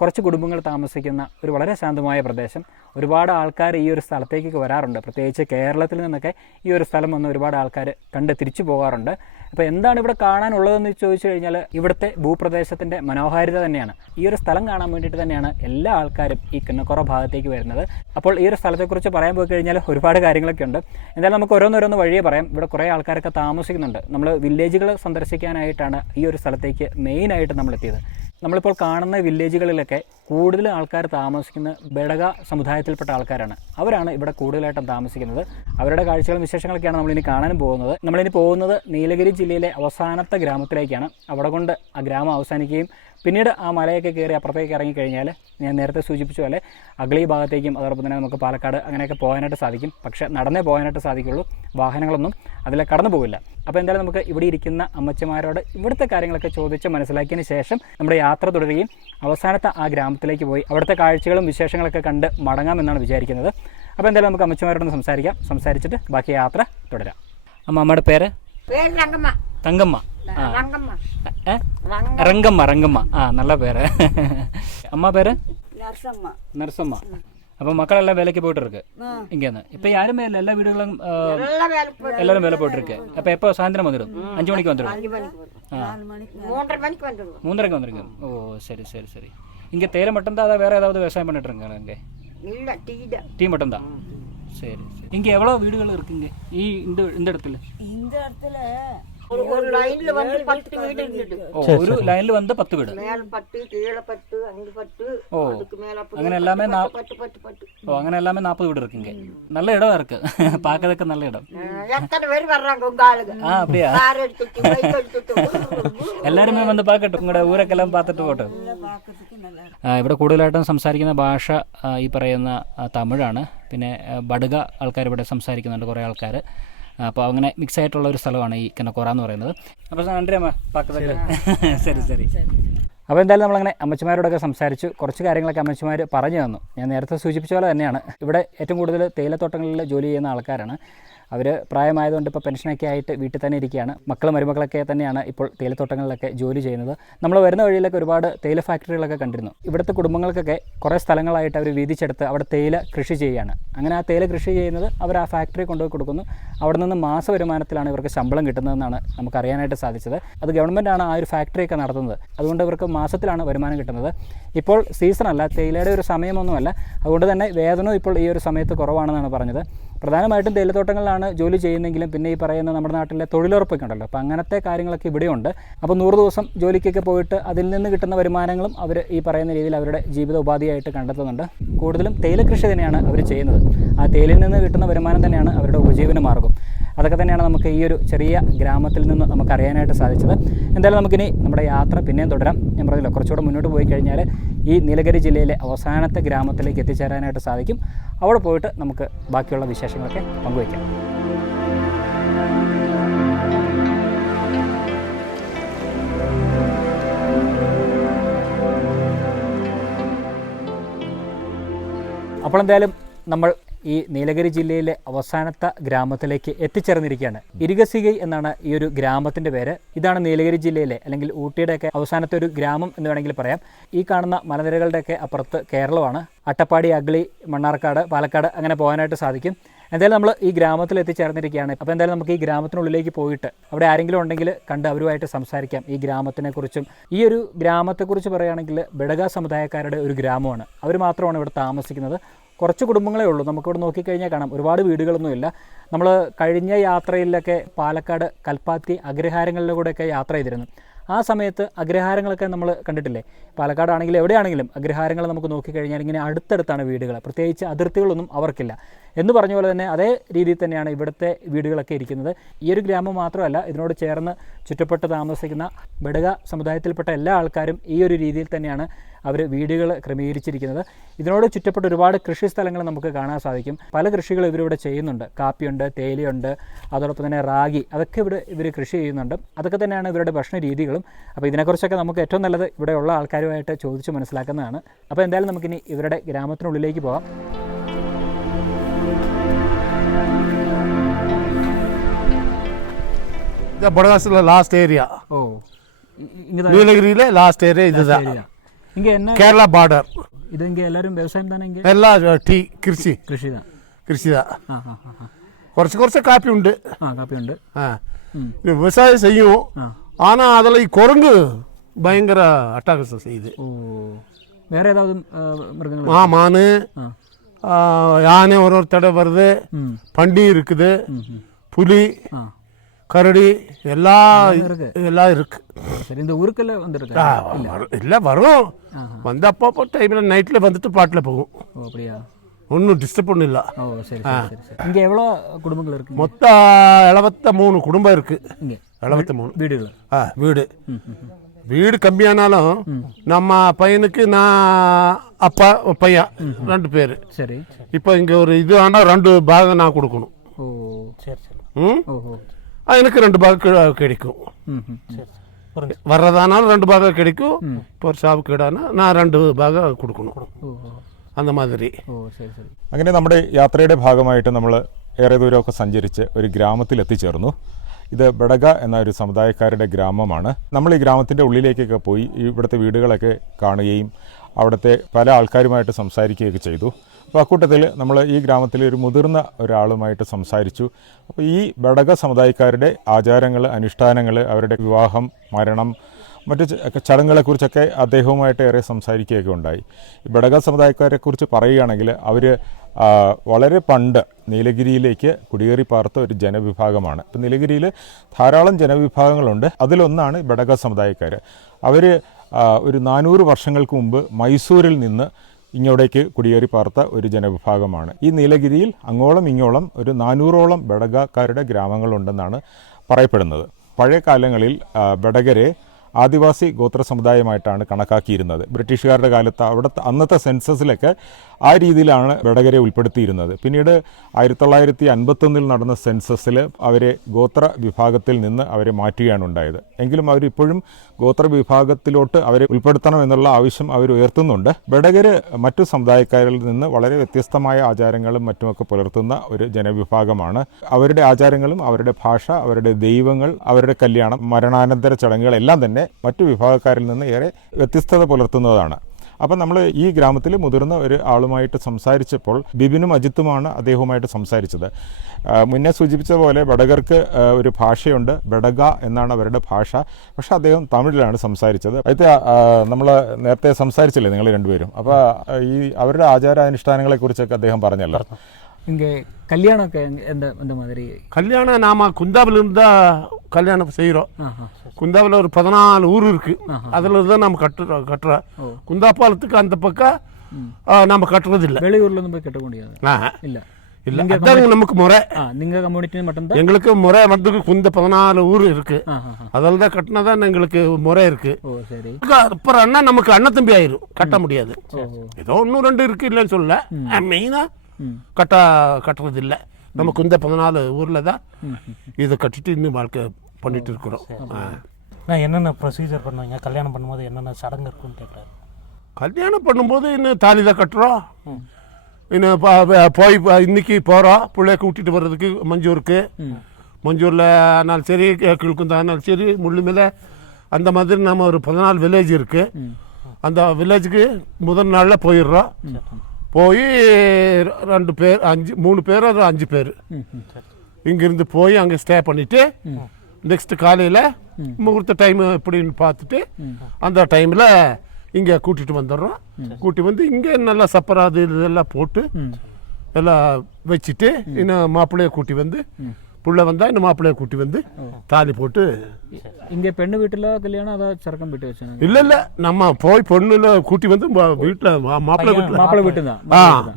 കുറച്ച് കുടുംബങ്ങൾ താമസിക്കുന്ന ഒരു വളരെ ശാന്തമായ പ്രദേശം. ഒരുപാട് ആൾക്കാർ ഈ ഒരു സ്ഥലത്തേക്ക് വരാറുണ്ട്. പ്രത്യേകിച്ച് കേരളത്തിൽ നിന്നൊക്കെ ഈ ഒരു സ്ഥലം വന്ന് ഒരുപാട് ആൾക്കാർ കണ്ട് തിരിച്ചു പോകാറുണ്ട്. അപ്പോൾ എന്താണ് ഇവിടെ കാണാനുള്ളതെന്ന് ചോദിച്ചു കഴിഞ്ഞാൽ ഇവിടുത്തെ ഭൂപ്രദേശത്തിൻ്റെ മനോഹാരിത തന്നെയാണ്. ഈ ഒരു സ്ഥലം കാണാൻ വേണ്ടിയിട്ട് തന്നെയാണ് എല്ലാ ആൾക്കാരും ഈ കിന്നക്കോറ ഭാഗത്തേക്ക് വരുന്നത്. അപ്പോൾ ഈ ഒരു സ്ഥലത്തെക്കുറിച്ച് പറയാൻ പോയി കഴിഞ്ഞാൽ ഒരുപാട് കാര്യങ്ങളൊക്കെ ഉണ്ട്. എന്തായാലും നമുക്ക് ഓരോന്നോരോന്ന് വഴിയെ പറയാം. ഇവിടെ കുറേ ആൾക്കാരൊക്കെ താമസിക്കുന്നുണ്ട്. നമ്മൾ വില്ലേജുകൾ സന്ദർശിക്കാനായിട്ടാണ് ഈ ഒരു സ്ഥലത്തേക്ക് മെയിനായിട്ട് നമ്മൾ എത്തിയത്. നമ്മളിപ്പോൾ കാണുന്ന വില്ലേജുകളിലൊക്കെ കൂടുതൽ ആൾക്കാർ താമസിക്കുന്ന ബെടക സമുദായത്തിൽപ്പെട്ട ആൾക്കാരാണ്. അവരാണ് ഇവിടെ കൂടുതലായിട്ടും താമസിക്കുന്നത്. അവരുടെ കാഴ്ചകളും വിശേഷങ്ങളൊക്കെയാണ് നമ്മളിനി കാണാനും പോകുന്നത്. നമ്മളിനി പോകുന്നത് നീലഗിരി ജില്ലയിലെ അവസാനത്തെ ഗ്രാമത്തിലേക്കാണ്. അവിടെ കൊണ്ട് ആ ഗ്രാമം അവസാനിക്കുകയും പിന്നീട് ആ മലയൊക്കെ കയറി അപ്പുറത്തേക്ക് ഇറങ്ങിക്കഴിഞ്ഞാൽ ഞാൻ നേരത്തെ സൂചിപ്പിച്ച പോലെ അഗളി ഭാഗത്തേക്കും അതോടൊപ്പം തന്നെ നമുക്ക് പാലക്കാട് അങ്ങനെയൊക്കെ പോകാനായിട്ട് സാധിക്കും. പക്ഷേ നടന്നേ പോകാനായിട്ട് സാധിക്കുള്ളൂ, വാഹനങ്ങളൊന്നും അതിലെ കടന്നു പോകില്ല. അപ്പോൾ എന്തായാലും നമുക്ക് ഇവിടെ ഇരിക്കുന്ന അമ്മച്ചിമാരോട് ഇവിടുത്തെ കാര്യങ്ങളൊക്കെ ചോദിച്ച് മനസ്സിലാക്കിയതിന് ശേഷം നമ്മുടെ യാത്ര തുടരുകയും അവസാനത്തെ ആ ഗ്രാമത്തിലേക്ക് പോയി അവിടുത്തെ കാഴ്ചകളും വിശേഷങ്ങളൊക്കെ കണ്ട് മടങ്ങാമെന്നാണ് വിചാരിക്കുന്നത്. അപ്പോൾ എന്തായാലും നമുക്ക് അമ്മച്ചിമാരോടൊന്ന് സംസാരിച്ചിട്ട് ബാക്കി യാത്ര തുടരാം. അമ്മയുടെ പേര്? തങ്കമ്മ. റങ്കമ്മ. ആ, നല്ല പേര്. അമ്മ പേര് നരസമ്മ. അപ്പൊ മക്കളെല്ലാം വേലയ്ക്ക് പോയിട്ട് இருக்கு இங்கேன்னு. இப்ப யாருமே இல்லை, எல்லா வீடுகளும் எல்லாரும் வேலை போயிட்டு இருக்கு. அப்ப எப்போ சாயந்தரம் வந்துடும்? 5 மணிக்கு வந்துடும். 3:30 வந்துருங்க. ஓ, சரி சரி சரி. இங்க தேயிலை மட்டும்தான், அதை வேற ஏதாவது விவசாயம் பண்ணிட்டு இருக்காங்க இங்க? டீ மட்டும்தான். சரி சரி. இங்க எவ்வளவு வீடுகள் இருக்குங்க இந்த இடத்துல? ஒரு லைன்ல வந்து 10 வீடு இருந்துது. ஒரு லைன்ல வந்து 10 வீடு. மேல 10, கீழ 10, அங்க 10. அதுக்கு மேல അങ്ങനെ எல்லாமே 10. ஓ, അങ്ങനെ எல்லாமே 40 வீடு இருக்குங்க. நல்ல இடம் இருக்கு, பார்க்கிறதுக்கு நல்ல இடம். எத்தனை பேர் வர்றாங்க உங்க ஆளுங்க? அப்படியா? கார் எடுத்துட்டு பைக் எடுத்துட்டு എല്ലാവരും വന്ന് പാക്കട്ടെ, നിങ്ങളുടെ ഊരൊക്കെ എല്ലാം പാത്തിട്ട് പോട്ടെ. ഇവിടെ കൂടുതലായിട്ടും സംസാരിക്കുന്ന ഭാഷ ഈ പറയുന്ന തമിഴാണ്. പിന്നെ ബടുക ആൾക്കാർ ഇവിടെ സംസാരിക്കുന്നുണ്ട്, കുറേ ആൾക്കാർ. അപ്പോൾ അങ്ങനെ മിക്സ് ആയിട്ടുള്ള ഒരു സ്ഥലമാണ് ഈ കിന്നക്കോറ എന്ന് പറയുന്നത്. അപ്പോൾ നന്ദിയമ്മ പാക്കത്തൊക്കെ. ശരി ശരി. അപ്പോൾ എന്തായാലും നമ്മളങ്ങനെ അമ്മച്ചിമാരോടൊക്കെ സംസാരിച്ചു. കുറച്ച് കാര്യങ്ങളൊക്കെ അമ്മച്ചിമാർ പറഞ്ഞു തന്നു. ഞാൻ നേരത്തെ സൂചിപ്പിച്ച പോലെ തന്നെയാണ് ഇവിടെ ഏറ്റവും കൂടുതൽ തേയിലത്തോട്ടങ്ങളിൽ ജോലി ചെയ്യുന്ന ആൾക്കാരാണ്. അവർ പ്രായമായതുകൊണ്ട് ഇപ്പോൾ പെൻഷനൊക്കെ ആയിട്ട് വീട്ടിൽ തന്നെ ഇരിക്കുകയാണ്. മക്കളും മരുമക്കളൊക്കെ തന്നെയാണ് ഇപ്പോൾ തേയിലത്തോട്ടങ്ങളിലൊക്കെ ജോലി ചെയ്യുന്നത്. നമ്മൾ വരുന്ന വഴിയിലൊക്കെ ഒരുപാട് തേയില ഫാക്ടറികളൊക്കെ കണ്ടിരുന്നു. ഇവിടുത്തെ കുടുംബങ്ങൾക്കൊക്കെ കുറേ സ്ഥലങ്ങളായിട്ട് അവർ വീതിച്ചെടുത്ത് അവിടെ തേയില കൃഷി ചെയ്യുകയാണ്. അങ്ങനെ ആ തേയില കൃഷി ചെയ്യുന്നത് അവർ ആ ഫാക്ടറി കൊണ്ടുപോയി കൊടുക്കുന്നു. അവിടെ നിന്ന് മാസ വരുമാനത്തിലാണ് ഇവർക്ക് ശമ്പളം കിട്ടുന്നതെന്നാണ് നമുക്കറിയാനായിട്ട് സാധിച്ചത്. അത് ഗവൺമെൻറ്റാണ് ആ ഒരു ഫാക്ടറിയൊക്കെ നടത്തുന്നത്. അതുകൊണ്ട് ഇവർക്ക് മാസത്തിലാണ് വരുമാനം കിട്ടുന്നത്. ഇപ്പോൾ സീസണല്ല, തേയിലയുടെ ഒരു സമയമൊന്നുമല്ല. അതുകൊണ്ട് തന്നെ വേതനവും ഇപ്പോൾ ഈ ഒരു സമയത്ത് കുറവാണെന്നാണ് പറഞ്ഞത്. പ്രധാനമായിട്ടും തേയിലത്തോട്ടങ്ങളിലാണ് ജോലി ചെയ്യുന്നെങ്കിലും പിന്നെ ഈ പറയുന്ന നമ്മുടെ നാട്ടിലെ തൊഴിലുറപ്പൊക്കെ ഉണ്ടല്ലോ, അപ്പോൾ അങ്ങനത്തെ കാര്യങ്ങളൊക്കെ ഇവിടെയുണ്ട്. അപ്പോൾ 100 ദിവസം ജോലിക്കൊക്കെ പോയിട്ട് അതിൽ നിന്ന് കിട്ടുന്ന വരുമാനങ്ങളും അവർ ഈ പറയുന്ന രീതിയിൽ അവരുടെ ജീവിത ഉപാധിയായിട്ട് കണ്ടെത്തുന്നുണ്ട്. കൂടുതലും തേയില കൃഷി തന്നെയാണ് അവർ ചെയ്യുന്നത്. ആ തേയിലയിൽ നിന്ന് കിട്ടുന്ന വരുമാനം തന്നെയാണ് അവരുടെ ഉപജീവന മാർഗ്ഗം. അതൊക്കെ തന്നെയാണ് നമുക്ക് ഈ ഒരു ചെറിയ ഗ്രാമത്തിൽ നിന്ന് നമുക്ക് അറിയാനായിട്ട് സാധിച്ചത്. എന്തായാലും നമുക്കിനി നമ്മുടെ യാത്ര പിന്നെയും തുടരാം. ഞാൻ പറഞ്ഞല്ലോ, കുറച്ചുകൂടെ മുന്നോട്ട് പോയി കഴിഞ്ഞാൽ ഈ നീലഗിരി ജില്ലയിലെ അവസാനത്തെ ഗ്രാമത്തിലേക്ക് എത്തിച്ചേരാനായിട്ട് സാധിക്കും. അവിടെ പോയിട്ട് നമുക്ക് ബാക്കിയുള്ള വിശേഷങ്ങളൊക്കെ പങ്കുവയ്ക്കാം. അപ്പോൾ എന്തായാലും നമ്മൾ ഈ നീലഗിരി ജില്ലയിലെ അവസാനത്തെ ഗ്രാമത്തിലേക്ക് എത്തിച്ചേർന്നിരിക്കുകയാണ്. ഇരിഗസിഗൈ എന്നാണ് ഈ ഒരു ഗ്രാമത്തിൻ്റെ പേര്. ഇതാണ് നീലഗിരി ജില്ലയിലെ അല്ലെങ്കിൽ ഊട്ടിയുടെയൊക്കെ അവസാനത്തെ ഒരു ഗ്രാമം എന്ന് വേണമെങ്കിൽ പറയാം. ഈ കാണുന്ന മലനിരകളുടെയൊക്കെ അപ്പുറത്ത് കേരളമാണ്. അട്ടപ്പാടി, അഗളി, മണ്ണാർക്കാട്, പാലക്കാട് അങ്ങനെ പോകാനായിട്ട് സാധിക്കും. എന്തായാലും നമ്മൾ ഈ ഗ്രാമത്തിൽ എത്തിച്ചേർന്നിരിക്കുകയാണ്. അപ്പോൾ എന്തായാലും നമുക്ക് ഈ ഗ്രാമത്തിനുള്ളിലേക്ക് പോയിട്ട് അവിടെ ആരെങ്കിലും ഉണ്ടെങ്കിൽ കണ്ട് അവരുമായിട്ട് സംസാരിക്കാം ഈ ഗ്രാമത്തിനെക്കുറിച്ചും. ഈ ഒരു ഗ്രാമത്തെക്കുറിച്ച് പറയുകയാണെങ്കിൽ ബെടക സമുദായക്കാരുടെ ഒരു ഗ്രാമമാണ്. അവർ മാത്രമാണ് ഇവിടെ താമസിക്കുന്നത്. കുറച്ച് കുടുംബങ്ങളേ ഉള്ളൂ. നമുക്കിവിടെ നോക്കിക്കഴിഞ്ഞാൽ കാണാം, ഒരുപാട് വീടുകളൊന്നുമില്ല. നമ്മൾ കഴിഞ്ഞ യാത്രയിലൊക്കെ പാലക്കാട് കൽപ്പാത്തി അഗ്രഹാരങ്ങളിലൂടെയൊക്കെ യാത്ര ചെയ്തിരുന്നു. ആ സമയത്ത് അഗ്രഹാരങ്ങളൊക്കെ നമ്മൾ കണ്ടിട്ടില്ലേ, പാലക്കാടാണെങ്കിലും എവിടെയാണെങ്കിലും അഗ്രഹാരങ്ങൾ നമുക്ക് നോക്കിക്കഴിഞ്ഞാൽ ഇങ്ങനെ അടുത്തടുത്താണ് വീടുകൾ, പ്രത്യേകിച്ച് അതിർത്തികളൊന്നും അവർക്കില്ല എന്ന് പറഞ്ഞ പോലെ തന്നെ അതേ രീതിയിൽ തന്നെയാണ് ഇവിടുത്തെ വീടുകളൊക്കെ ഇരിക്കുന്നത്. ഈ ഒരു ഗ്രാമം മാത്രമല്ല, ഇതിനോട് ചേർന്ന് ചുറ്റപ്പെട്ട് താമസിക്കുന്ന ബെടക സമുദായത്തിൽപ്പെട്ട എല്ലാ ആൾക്കാരും ഈ ഒരു രീതിയിൽ തന്നെയാണ് അവർ വീടുകൾ ക്രമീകരിച്ചിരിക്കുന്നത്. ഇതിനോട് ചുറ്റപ്പെട്ട് ഒരുപാട് കൃഷി സ്ഥലങ്ങൾ നമുക്ക് കാണാൻ സാധിക്കും. പല കൃഷികളും ഇവരിവിടെ ചെയ്യുന്നുണ്ട്. കാപ്പിയുണ്ട്, തേയിലയുണ്ട്, അതോടൊപ്പം തന്നെ റാഗി, അതൊക്കെ ഇവർ കൃഷി ചെയ്യുന്നുണ്ട്. അതൊക്കെ തന്നെയാണ് ഇവരുടെ ഭക്ഷണ രീതികളും. അപ്പോൾ ഇതിനെക്കുറിച്ചൊക്കെ നമുക്ക് ഏറ്റവും നല്ലത് ഇവിടെയുള്ള ആൾക്കാരുമായിട്ട് ചോദിച്ച് മനസ്സിലാക്കുന്നതാണ്. അപ്പോൾ എന്തായാലും നമുക്കിനി ഇവരുടെ ഗ്രാമത്തിനുള്ളിലേക്ക് പോകാം. ബഡഗാസിലെ ലാസ്റ്റ് ഏരിയ. ஓ, நீலகிரியில லாஸ்ட் ஏரியா இதுதான். இங்கே என்ன கேரளா பார்டர். இது இங்கே எல்லாரும் விவசாயம் தானே? இங்கே எல்லாம் டீ കൃഷി தான். കൃഷി കുറച്ച് കാപ്പി ഉണ്ട്. കാപ്പി ഉണ്ട്. விவசாயம் செய்யும். ஆனா அதில் குரங்கு பயங்கர அட்டாகசம் செய்யுது. வேற ஏதாவது மிருகங்கள்? மானு, யானை ஒரு தடவை வருது, பண்டி இருக்குது, புலி, கரடி எல்லாம் இருக்கு. சரி, இந்த ஊருக்கெல்லாம் வந்துருக்கு இல்லை வரும். வந்து அப்பப்போ டைமில் நைட்டில் வந்துட்டு பாட்டில் போகும். அப்படியா? ஒன்றும் டிஸ்டர்ப் ஒன்றும் இல்லை. சரி. இங்கே எவ்வளோ குடும்பங்கள் இருக்கு? மொத்தம் 73 குடும்பம் இருக்கு. இங்கே 73 வீடுகள். வீடு கம்மியானாலும் நம்ம பையனுக்கு நான் அப்பா பையன் 2 பேர். சரி. இப்போ இங்கே ஒரு இது ஆனால் 2 பாகம் நான் கொடுக்கணும். எனக்கு 2 பாகம் கிடைக்கும். வர்றதானாலும் 2 பாகம் கிடைக்கும். இப்போ ஒரு ஷாப்புக்கு இடானா நான் 2 பாகம் കൊടുക്കണം. அந்த மாதிரி. അങ്ങനെ നമ്മുടെ യാത്രയുടെ ഭാഗമായിട്ട് നമ്മൾ ഏറെ ദൂരമൊക്കെ സഞ്ചരിച്ച് ഒരു ഗ്രാമത്തിൽ എത്തിച്ചേർന്നു. ഇത് ബെടക എന്ന ഒരു സമുദായക്കാരുടെ ഗ്രാമമാണ്. നമ്മൾ ഈ ഗ്രാമത്തിൻ്റെ ഉള്ളിലേക്കൊക്കെ പോയി ഇവിടുത്തെ വീടുകളൊക്കെ കാണുകയും അവിടുത്തെ പല ആൾക്കാരുമായിട്ട് സംസാരിക്കുകയൊക്കെ ചെയ്തു. അപ്പോൾ അക്കൂട്ടത്തിൽ നമ്മൾ ഈ ഗ്രാമത്തിലെ ഒരു മുതിർന്ന ഒരാളുമായിട്ട് സംസാരിച്ചു. അപ്പോൾ ഈ ബെടക സമുദായക്കാരുടെ ആചാരങ്ങൾ, അനുഷ്ഠാനങ്ങൾ, അവരുടെ വിവാഹം, മരണം, മറ്റ് ചടങ്ങുകളെക്കുറിച്ചൊക്കെ അദ്ദേഹവുമായിട്ട് ഏറെ സംസാരിക്കുകയൊക്കെ ഉണ്ടായി. ഈ ബെടക സമുദായക്കാരെക്കുറിച്ച് പറയുകയാണെങ്കിൽ അവർ വളരെ പണ്ട് നീലഗിരിയിലേക്ക് കുടിയേറി പാർത്ത ഒരു ജനവിഭാഗമാണ്. ഇപ്പം നീലഗിരിയിൽ ധാരാളം ജനവിഭാഗങ്ങളുണ്ട്. അതിലൊന്നാണ് ബെടക സമുദായക്കാർ. അവർ ഒരു 400 വർഷങ്ങൾക്ക് മുമ്പ് മൈസൂരിൽ നിന്ന് ഇങ്ങോട്ടേക്ക് കുടിയേറി പാർത്ത ഒരു ജനവിഭാഗമാണ്. ഈ നീലഗിരിയിൽ അങ്ങോളം ഇങ്ങോളം ഒരു 400ഓളം ബെടകക്കാരുടെ ഗ്രാമങ്ങളുണ്ടെന്നാണ് പറയപ്പെടുന്നത്. പഴയ കാലങ്ങളിൽ ബെടകരെ ആദിവാസി ഗോത്ര സമുദായമായിട്ടാണ് കണക്കാക്കിയിരുന്നത്. ബ്രിട്ടീഷുകാരുടെ കാലത്ത് അവിടുത്തെ അന്നത്തെ സെൻസസിലൊക്കെ ആ രീതിയിലാണ് ബെടകരെ ഉൾപ്പെടുത്തിയിരുന്നത്. പിന്നീട് 1951 നടന്ന സെൻസസിൽ അവരെ ഗോത്ര വിഭാഗത്തിൽ നിന്ന് അവരെ മാറ്റുകയാണ് ഉണ്ടായത്. എങ്കിലും അവരിപ്പോഴും ഗോത്ര വിഭാഗത്തിലോട്ട് അവരെ ഉൾപ്പെടുത്തണം എന്നുള്ള ആവശ്യം അവർ ഉയർത്തുന്നുണ്ട്. ബെടകർ മറ്റു സമുദായക്കാരിൽ നിന്ന് വളരെ വ്യത്യസ്തമായ ആചാരങ്ങളും മറ്റുമൊക്കെ പുലർത്തുന്ന ഒരു ജനവിഭാഗമാണ്. അവരുടെ ആചാരങ്ങളും അവരുടെ ഭാഷ, അവരുടെ ദൈവങ്ങൾ, അവരുടെ കല്യാണം, മരണാനന്തര ചടങ്ങുകളെല്ലാം തന്നെ മറ്റു വിഭാഗക്കാരിൽ നിന്ന് ഏറെ വ്യത്യസ്തത പുലർത്തുന്നതാണ്. അപ്പം നമ്മൾ ഈ ഗ്രാമത്തിൽ മുതിർന്ന ഒരു ആളുമായിട്ട് സംസാരിച്ചപ്പോൾ ബിബിനും അജിത്തുമാണ് അദ്ദേഹവുമായിട്ട് സംസാരിച്ചത്. മുന്നേ സൂചിപ്പിച്ച പോലെ ബെടകർക്ക് ഒരു ഭാഷയുണ്ട്, ബെടക എന്നാണ് അവരുടെ ഭാഷ. പക്ഷെ അദ്ദേഹം തമിഴിലാണ് സംസാരിച്ചത്. అయితే നമ്മൾ നേരത്തെ സംസാരിച്ചില്ലേ നിങ്ങൾ രണ്ടുപേരും? അപ്പോൾ ഈ അവരുടെ ആചാരാനുഷ്ഠാനങ്ങളെക്കുറിച്ചൊക്കെ അദ്ദേഹം പറഞ്ഞല്ലോ. இங்கே கல்யாணம் எந்த மாதிரி? கல்யாணம் நாம குந்தாவில் இருந்தா கல்யாணம் செய்கிறோம். குந்தாவில் ஒரு 14 ஊர் இருக்கு. அதில் தான் நம்ம கட்டுறோம். குந்தா பாலத்துக்கு அந்த பக்கம் நம்ம கட்டுறது இல்லை. வெளியூர்ல இருந்து போய் கட்ட முடியாது. இல்ல இல்ல, அதான் நமக்கு முறை. நீங்க கம்யூனிட்டி மட்டும் எங்களுக்கு முறை வந்து குந்த 14 ஊர் இருக்கு. அதில் தான் கட்டினதான் எங்களுக்கு முறை இருக்கு. அப்புறம் அண்ணா நமக்கு அண்ணன் தம்பி ஆயிரும், கட்ட முடியாது. ஏதோ 1-2 இருக்கு இல்லைன்னு சொல்ல, மெயினா கட்டுறது இல்லை. நமக்கு இந்த 14 ஊர்ல தான் இதை கட்டிட்டு இன்னும் வாழ்க்கை பண்ணிட்டு இருக்கிறோம். என்னென்ன ப்ரொசீஜர் பண்ணுவாங்க கல்யாணம் பண்ணும்போது, என்னென்ன சடங்கு இருக்குன்னு கேட்குறாரு. கல்யாணம் பண்ணும்போது இன்னும் தாலி தான் கட்டுறோம். இன்னும் போய் இன்னைக்கு போகிறோம் பிள்ளைய கூட்டிகிட்டு வர்றதுக்கு மஞ்சூரில் ஆனாலும் சரி, கிழக்குந்தா ஆனாலும் சரி, முள்ளுமேல அந்த மாதிரி நம்ம ஒரு 14 வில்லேஜ் இருக்குது. அந்த வில்லேஜுக்கு முதல் நாளில் போயிடுறோம். போய் 2 பேர் 3 பேர் 5 பேர் இங்கிருந்து போய் அங்கே ஸ்டே பண்ணிவிட்டு நெக்ஸ்ட் காலையில் முகூர்த்த டைம் எப்படின்னு பார்த்துட்டு அந்த டைமில் இங்கே கூட்டிகிட்டு வந்துடுறோம். கூட்டி வந்து இங்கே நல்லா சப்பராது இதெல்லாம் போட்டு எல்லாம் வச்சுட்டு இன்னும் மாப்பிள்ளையை கூட்டி வந்து புள்ள வந்தால் இந்த மாப்பிள்ளையை கூட்டி வந்து தாலி போட்டு. இங்கே பெண்ணு வீட்டில் கல்யாணம் அதான் சரக்கம் வீட்டு வச்சாங்க? இல்லை நம்ம போய் பொண்ணுல கூட்டி வந்து வீட்டில் மாப்பிள்ளை வீட்டில் வீட்டு தான்.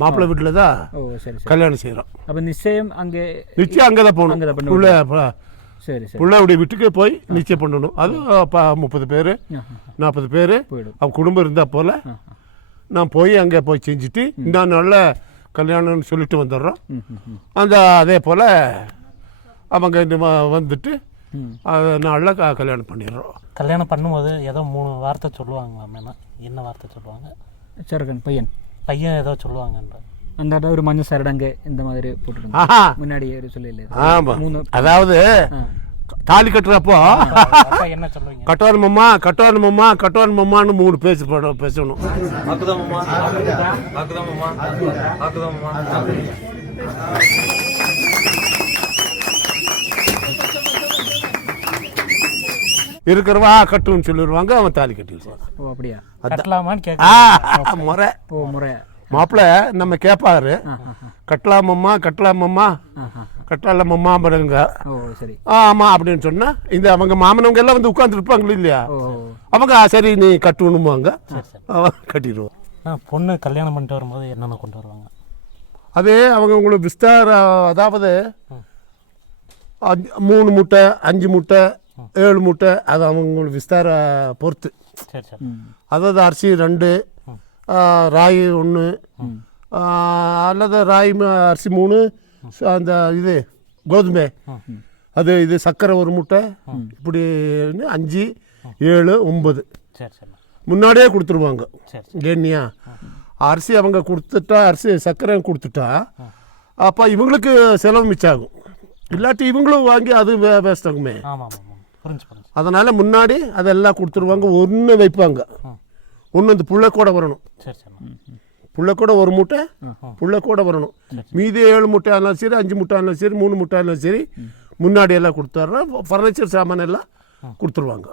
மாப்பிள்ளை வீட்டில் தான் ஓ சரி சரி. கல்யாணம் செய்கிறோம். அப்போ நிச்சயம் அங்கே நிச்சயம் அங்கே தான் போகணும். புள்ள சரி சரி. பிள்ளையுடைய வீட்டுக்கு போய் நிச்சயம் பண்ணணும். அது 30 பேர் 40 பேர் அவன் குடும்பம் இருந்தால் போல் நான் போய் அங்கே போய் செஞ்சுட்டு இந்த நல்ல கல்யாணம்னு சொல்லிட்டு வந்துடுறோம். அதே போல் அவங்க இந்த வந்துட்டு அது நாளில் கல்யாணம் பண்ணிடுறோம். கல்யாணம் பண்ணும்போது ஏதோ 3 வார்த்தை சொல்லுவாங்களாமேனா, என்ன வார்த்தை சொல்லுவாங்க? சரகன் பையன் ஏதோ சொல்லுவாங்கன்ற அந்த ஒரு மஞ்சள் சரடங்க இந்த மாதிரி போட்டுருங்க முன்னாடி சொல்லல. ஆமாம், அதாவது தாலி கட்டுறப்போ என்ன சொல்லுவீங்க? கட்டுவானுமம்மா கட்டுவானுமம்மா கட்டுவானுமம்மான்னு 3 பேசணும். இருக்கிறவா கட்டுன்னு சொல்லிடுவாங்க, அவன் தாலி கட்டிடுவான். ஓ அப்படியா? கட்டலாமான்னு கேட்க முறை. ஓ முறை. மாப்பிள்ள நம்ம கேட்பாரு, கட்டலாமம்மா கட்டலாமம்மா கட்டலாமம்மா பாருங்க. ஓ சரி. ஆமாம் அப்படின்னு சொன்னா இந்த அவங்க மாமனவங்க எல்லாம் வந்து உட்காந்துருப்பாங்களே இல்லையா, அவங்க சரி நீ கட்டணுமாங்க, கட்டிடுவோம். பொண்ணு கல்யாணம் பண்ணிட்டு வரும்போது என்னென்ன கொண்டு வருவாங்க? அது அவங்க உங்களுக்கு விஸ்தார, அதாவது 3 மூட்டை 5 மூட்டை 7 மூட்டை, அது அவங்களுக்கு விஸ்தார பொறுத்து. சரி சரி. அதாவது அரிசி 2, ராகி 1, அல்லது ராகி அரிசி 3, அந்த இது கோதுமை அது இது சர்க்கரை 1 மூட்டை, இப்படி 5 7 9 முன்னாடியே கொடுத்துருவாங்க. ஏன்னியா அரிசி அவங்க கொடுத்துட்டா, அரிசி சர்க்கரை கொடுத்துட்டா அப்போ இவங்களுக்கு செலவு மிச்சாகும். இல்லாட்டி இவங்களும் வாங்கி அது வேஸ்ட் ஆகுமே. அதனால் முன்னாடி அதெல்லாம் கொடுத்துருவாங்க. ஒன்று வைப்பாங்க, ஒன்று அந்த புள்ள கூட வரணும். புள்ள கூட 1 மூட்டை புள்ள கூட வரணும். மீதி 7 மூட்டை ஆனாலும் சரி, 5 மூட்டை ஆனாலும் சரி, 3 மூட்டை ஆனாலும் சரி, முன்னாடி எல்லாம் கொடுத்துட்றோம். ஃபர்னிச்சர் சாமான் எல்லாம் கொடுத்துருவாங்க.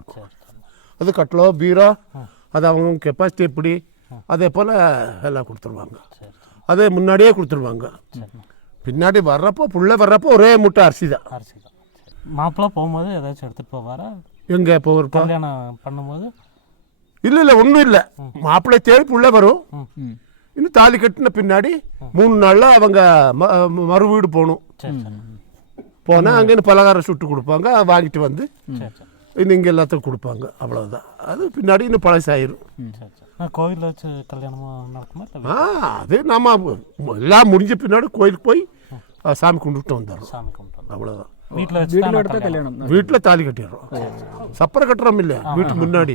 அது கட்டலோ பீரோ அது அவங்க கெப்பாசிட்டி எப்படி, அதே போல் எல்லாம் கொடுத்துருவாங்க. அதே முன்னாடியே கொடுத்துருவாங்க. பின்னாடி வர்றப்போ புள்ள வர்றப்போ ஒரே மூட்டை அரிசி தான். மாப்பிள்ளை போகும்போது ஏதாச்சும் எடுத்துகிட்டு போவாரா? எங்கே போகிறப்போ கல்யாணம் பண்ணும்போது? இல்லை ஒன்றும் இல்லை, மாப்பிள்ளை தேடி புள்ள வரும். இன்னும் தாலி கட்டின பின்னாடி 3 நாளில் அவங்க மறு வீடு போகணும். போனால் அங்கேருந்து பலகாரம் சுட்டு கொடுப்பாங்க, வாங்கிட்டு வந்து இன்னும் இங்கே எல்லாத்துக்கும் கொடுப்பாங்க. அவ்வளோதான். அது பின்னாடி இன்னும் பழசாயிரும். கோவிலில் வச்சு கல்யாணமாக நடக்குமா? அது நம்ம எல்லாம் முடிஞ்ச பின்னாடி கோயிலுக்கு போய் சாமி கும்பிட்டு வந்துடுறோம். சாமி கும்பிட்டு அவ்வளோதான். வீட்டில் தாலி கட்டிடுறோம். சப்பரை கட்டுறோம் இல்லையா, வீட்டுக்கு முன்னாடி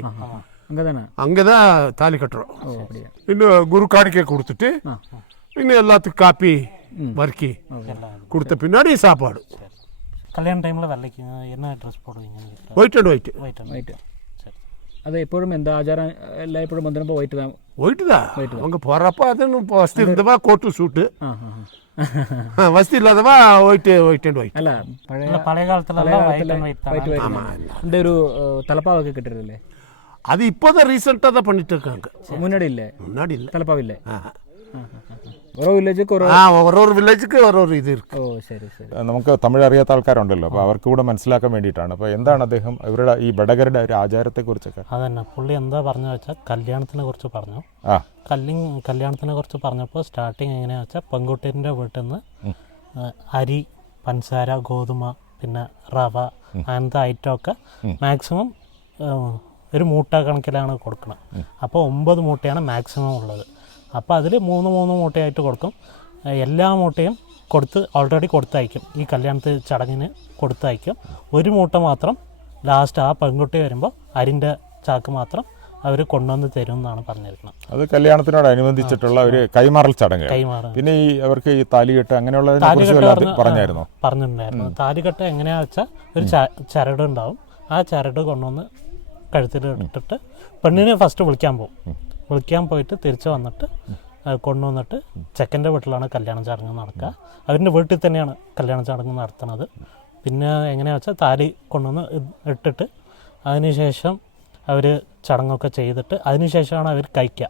அங்கதான் தாலி கட்டுறோம். இன்னும் குரு காணிக்கை கொடுத்துட்டு இன்னும் எல்லாத்துக்கும் காப்பி வர்க்கி கொடுத்த பின்னாடி சாப்பாடு. கல்யாண டைம்ல வெள்ளைக்கு என்ன ட்ரெஸ் போடுவீங்க? White and white. ஒயிட். அது எப்பொழுதும் எந்த ஆச்சாரம் எல்லாம் எப்பொழுதும் வந்தப்போ ஒயிட் தான். ஒயிட் தான். அவங்க போகிறப்ப அது வசதி இருந்தவா கோட்டு சூட்டு, வசதி இல்லாதவா ஒயிட் அண்ட் ஒயிட். அல்ல பழைய காலத்துல இந்த ஒரு தலப்பாவுக்கு கட்டுறதில்ல, அது இப்போதான் ரீசெண்டாக தான் பண்ணிட்டு இருக்காங்க. முன்னாடி இல்லை. முன்னாடி இல்லை, தலப்பாவு இல்லை. ഓരോ വില്ലേജുക്ക് ഓരോ വില്ലേജുക്ക് ഓരോ ഇത് ഇருக்கு. ഓ ശരി ശരി. നമുക്ക് തമിഴ് അറിയാത്ത ആൾക്കാരുണ്ടല്ലോ, അപ്പോൾ അവർക്ക് കൂടെ മനസ്സിലാക്കാൻ വേണ്ടിയിട്ടാണ്. അപ്പോൾ എന്താണ് അദ്ദേഹം ഇവരുടെ ഈ ബടകരുടെ ഒരു ആചാരത്തെക്കുറിച്ചൊക്കെ? അതന്നെ പുള്ളി എന്താ പറഞ്ഞു വെച്ചാൽ കല്യാണത്തിനെ കുറിച്ച് പറഞ്ഞു. കല്യാണത്തിനെ കുറിച്ച് പറഞ്ഞപ്പോൾ സ്റ്റാർട്ടിങ് എങ്ങനെയാണെന്ന് വെച്ചാൽ പെൺകുട്ടീൻ്റെ വീട്ടിൽ നിന്ന് അരി, പഞ്ചസാര, ഗോതമ്പ്, പിന്നെ റവ അങ്ങനത്തെ ഐറ്റമൊക്കെ മാക്സിമം ഒരു മൂട്ട കണക്കിലാണ് കൊടുക്കണം. അപ്പോൾ 9 മൂട്ടയാണ് മാക്സിമം ഉള്ളത്. അപ്പോൾ അതിൽ 3 മൂട്ടയായിട്ട് കൊടുക്കും. എല്ലാ മൂട്ടയും ഓൾറെഡി കൊടുത്തയക്കും. ഈ കല്യാണത്തിൽ ചടങ്ങിന് കൊടുത്തയക്കും. 1 മൂട്ട മാത്രം ലാസ്റ്റ് ആ പെൺകുട്ടി വരുമ്പോൾ അരിൻ്റെ ചാക്ക് മാത്രം അവർ കൊണ്ടുവന്ന് തരും എന്നാണ് പറഞ്ഞിരിക്കുന്നത്. അത് കല്യാണത്തിനോടനുബന്ധിച്ചിട്ടുള്ള ഒരു കൈമാറൽ ചടങ്ങ്. പിന്നെ ഈ അവർക്ക് ഈ താലികെട്ട് അങ്ങനെയുള്ളതിനെ പറഞ്ഞിട്ടുണ്ടായിരുന്നു. താലികെട്ട് എങ്ങനെയാണെന്ന് വെച്ചാൽ ഒരു ചരട് ഉണ്ടാവും. ആ ചരട് കൊണ്ടുവന്ന് കഴുത്തിൽ ഇട്ടിട്ട് പെണ്ണിനെ ഫസ്റ്റ് വിളിക്കാൻ പോയിട്ട് തിരിച്ച് വന്നിട്ട് കൊണ്ടുവന്നിട്ട് ചെക്കൻ്റെ വീട്ടിലാണ് കല്യാണ ചടങ്ങ് നടക്കുക. അവരുടെ വീട്ടിൽ തന്നെയാണ് കല്യാണ ചടങ്ങ് നടത്തുന്നത്. പിന്നെ എങ്ങനെയാണെന്ന് വെച്ചാൽ താലി കൊണ്ടുവന്ന് ഇട്ടിട്ട് അതിനുശേഷം അവർ ചടങ്ങൊക്കെ ചെയ്തിട്ട് അതിനുശേഷമാണ് അവർ കഴിക്കുക.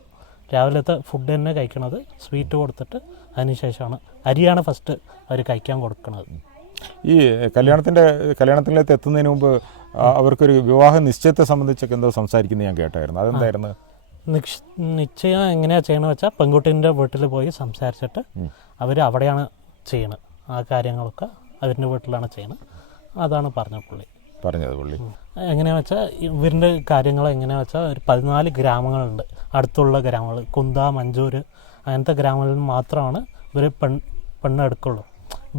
രാവിലത്തെ ഫുഡ് തന്നെ കഴിക്കണത്, സ്വീറ്റ് കൊടുത്തിട്ട് അതിനുശേഷമാണ് അരിയാണ് ഫസ്റ്റ് അവർ കഴിക്കാൻ കൊടുക്കുന്നത്. ഈ കല്യാണത്തിലേക്ക് എത്തുന്നതിന് മുമ്പ് അവർക്കൊരു വിവാഹ നിശ്ചയത്തെ സംബന്ധിച്ചൊക്കെ എന്തോ സംസാരിക്കുന്നത് ഞാൻ കേട്ടായിരുന്നു. അതെന്തായിരുന്നു? നിശ്ചയം എങ്ങനെയാണ് ചെയ്യണമെന്ന് വെച്ചാൽ പെൺകുട്ടീൻ്റെ വീട്ടിൽ പോയി സംസാരിച്ചിട്ട് അവർ അവിടെയാണ് ചെയ്യണത്. ആ കാര്യങ്ങളൊക്കെ അവരുടെ വീട്ടിലാണ് ചെയ്യണത്. അതാണ് പറഞ്ഞത് പുള്ളി. എങ്ങനെയാണെന്ന് വെച്ചാൽ ഇവരുടെ കാര്യങ്ങൾ എങ്ങനെയാണെന്ന് വെച്ചാൽ ഒരു 14 ഗ്രാമങ്ങളുണ്ട്, അടുത്തുള്ള ഗ്രാമങ്ങൾ, കുന്ത, മഞ്ചൂർ അങ്ങനത്തെ ഗ്രാമങ്ങളിൽ മാത്രമാണ് ഇവർ പെണ്ണ് എടുക്കുള്ളൂ.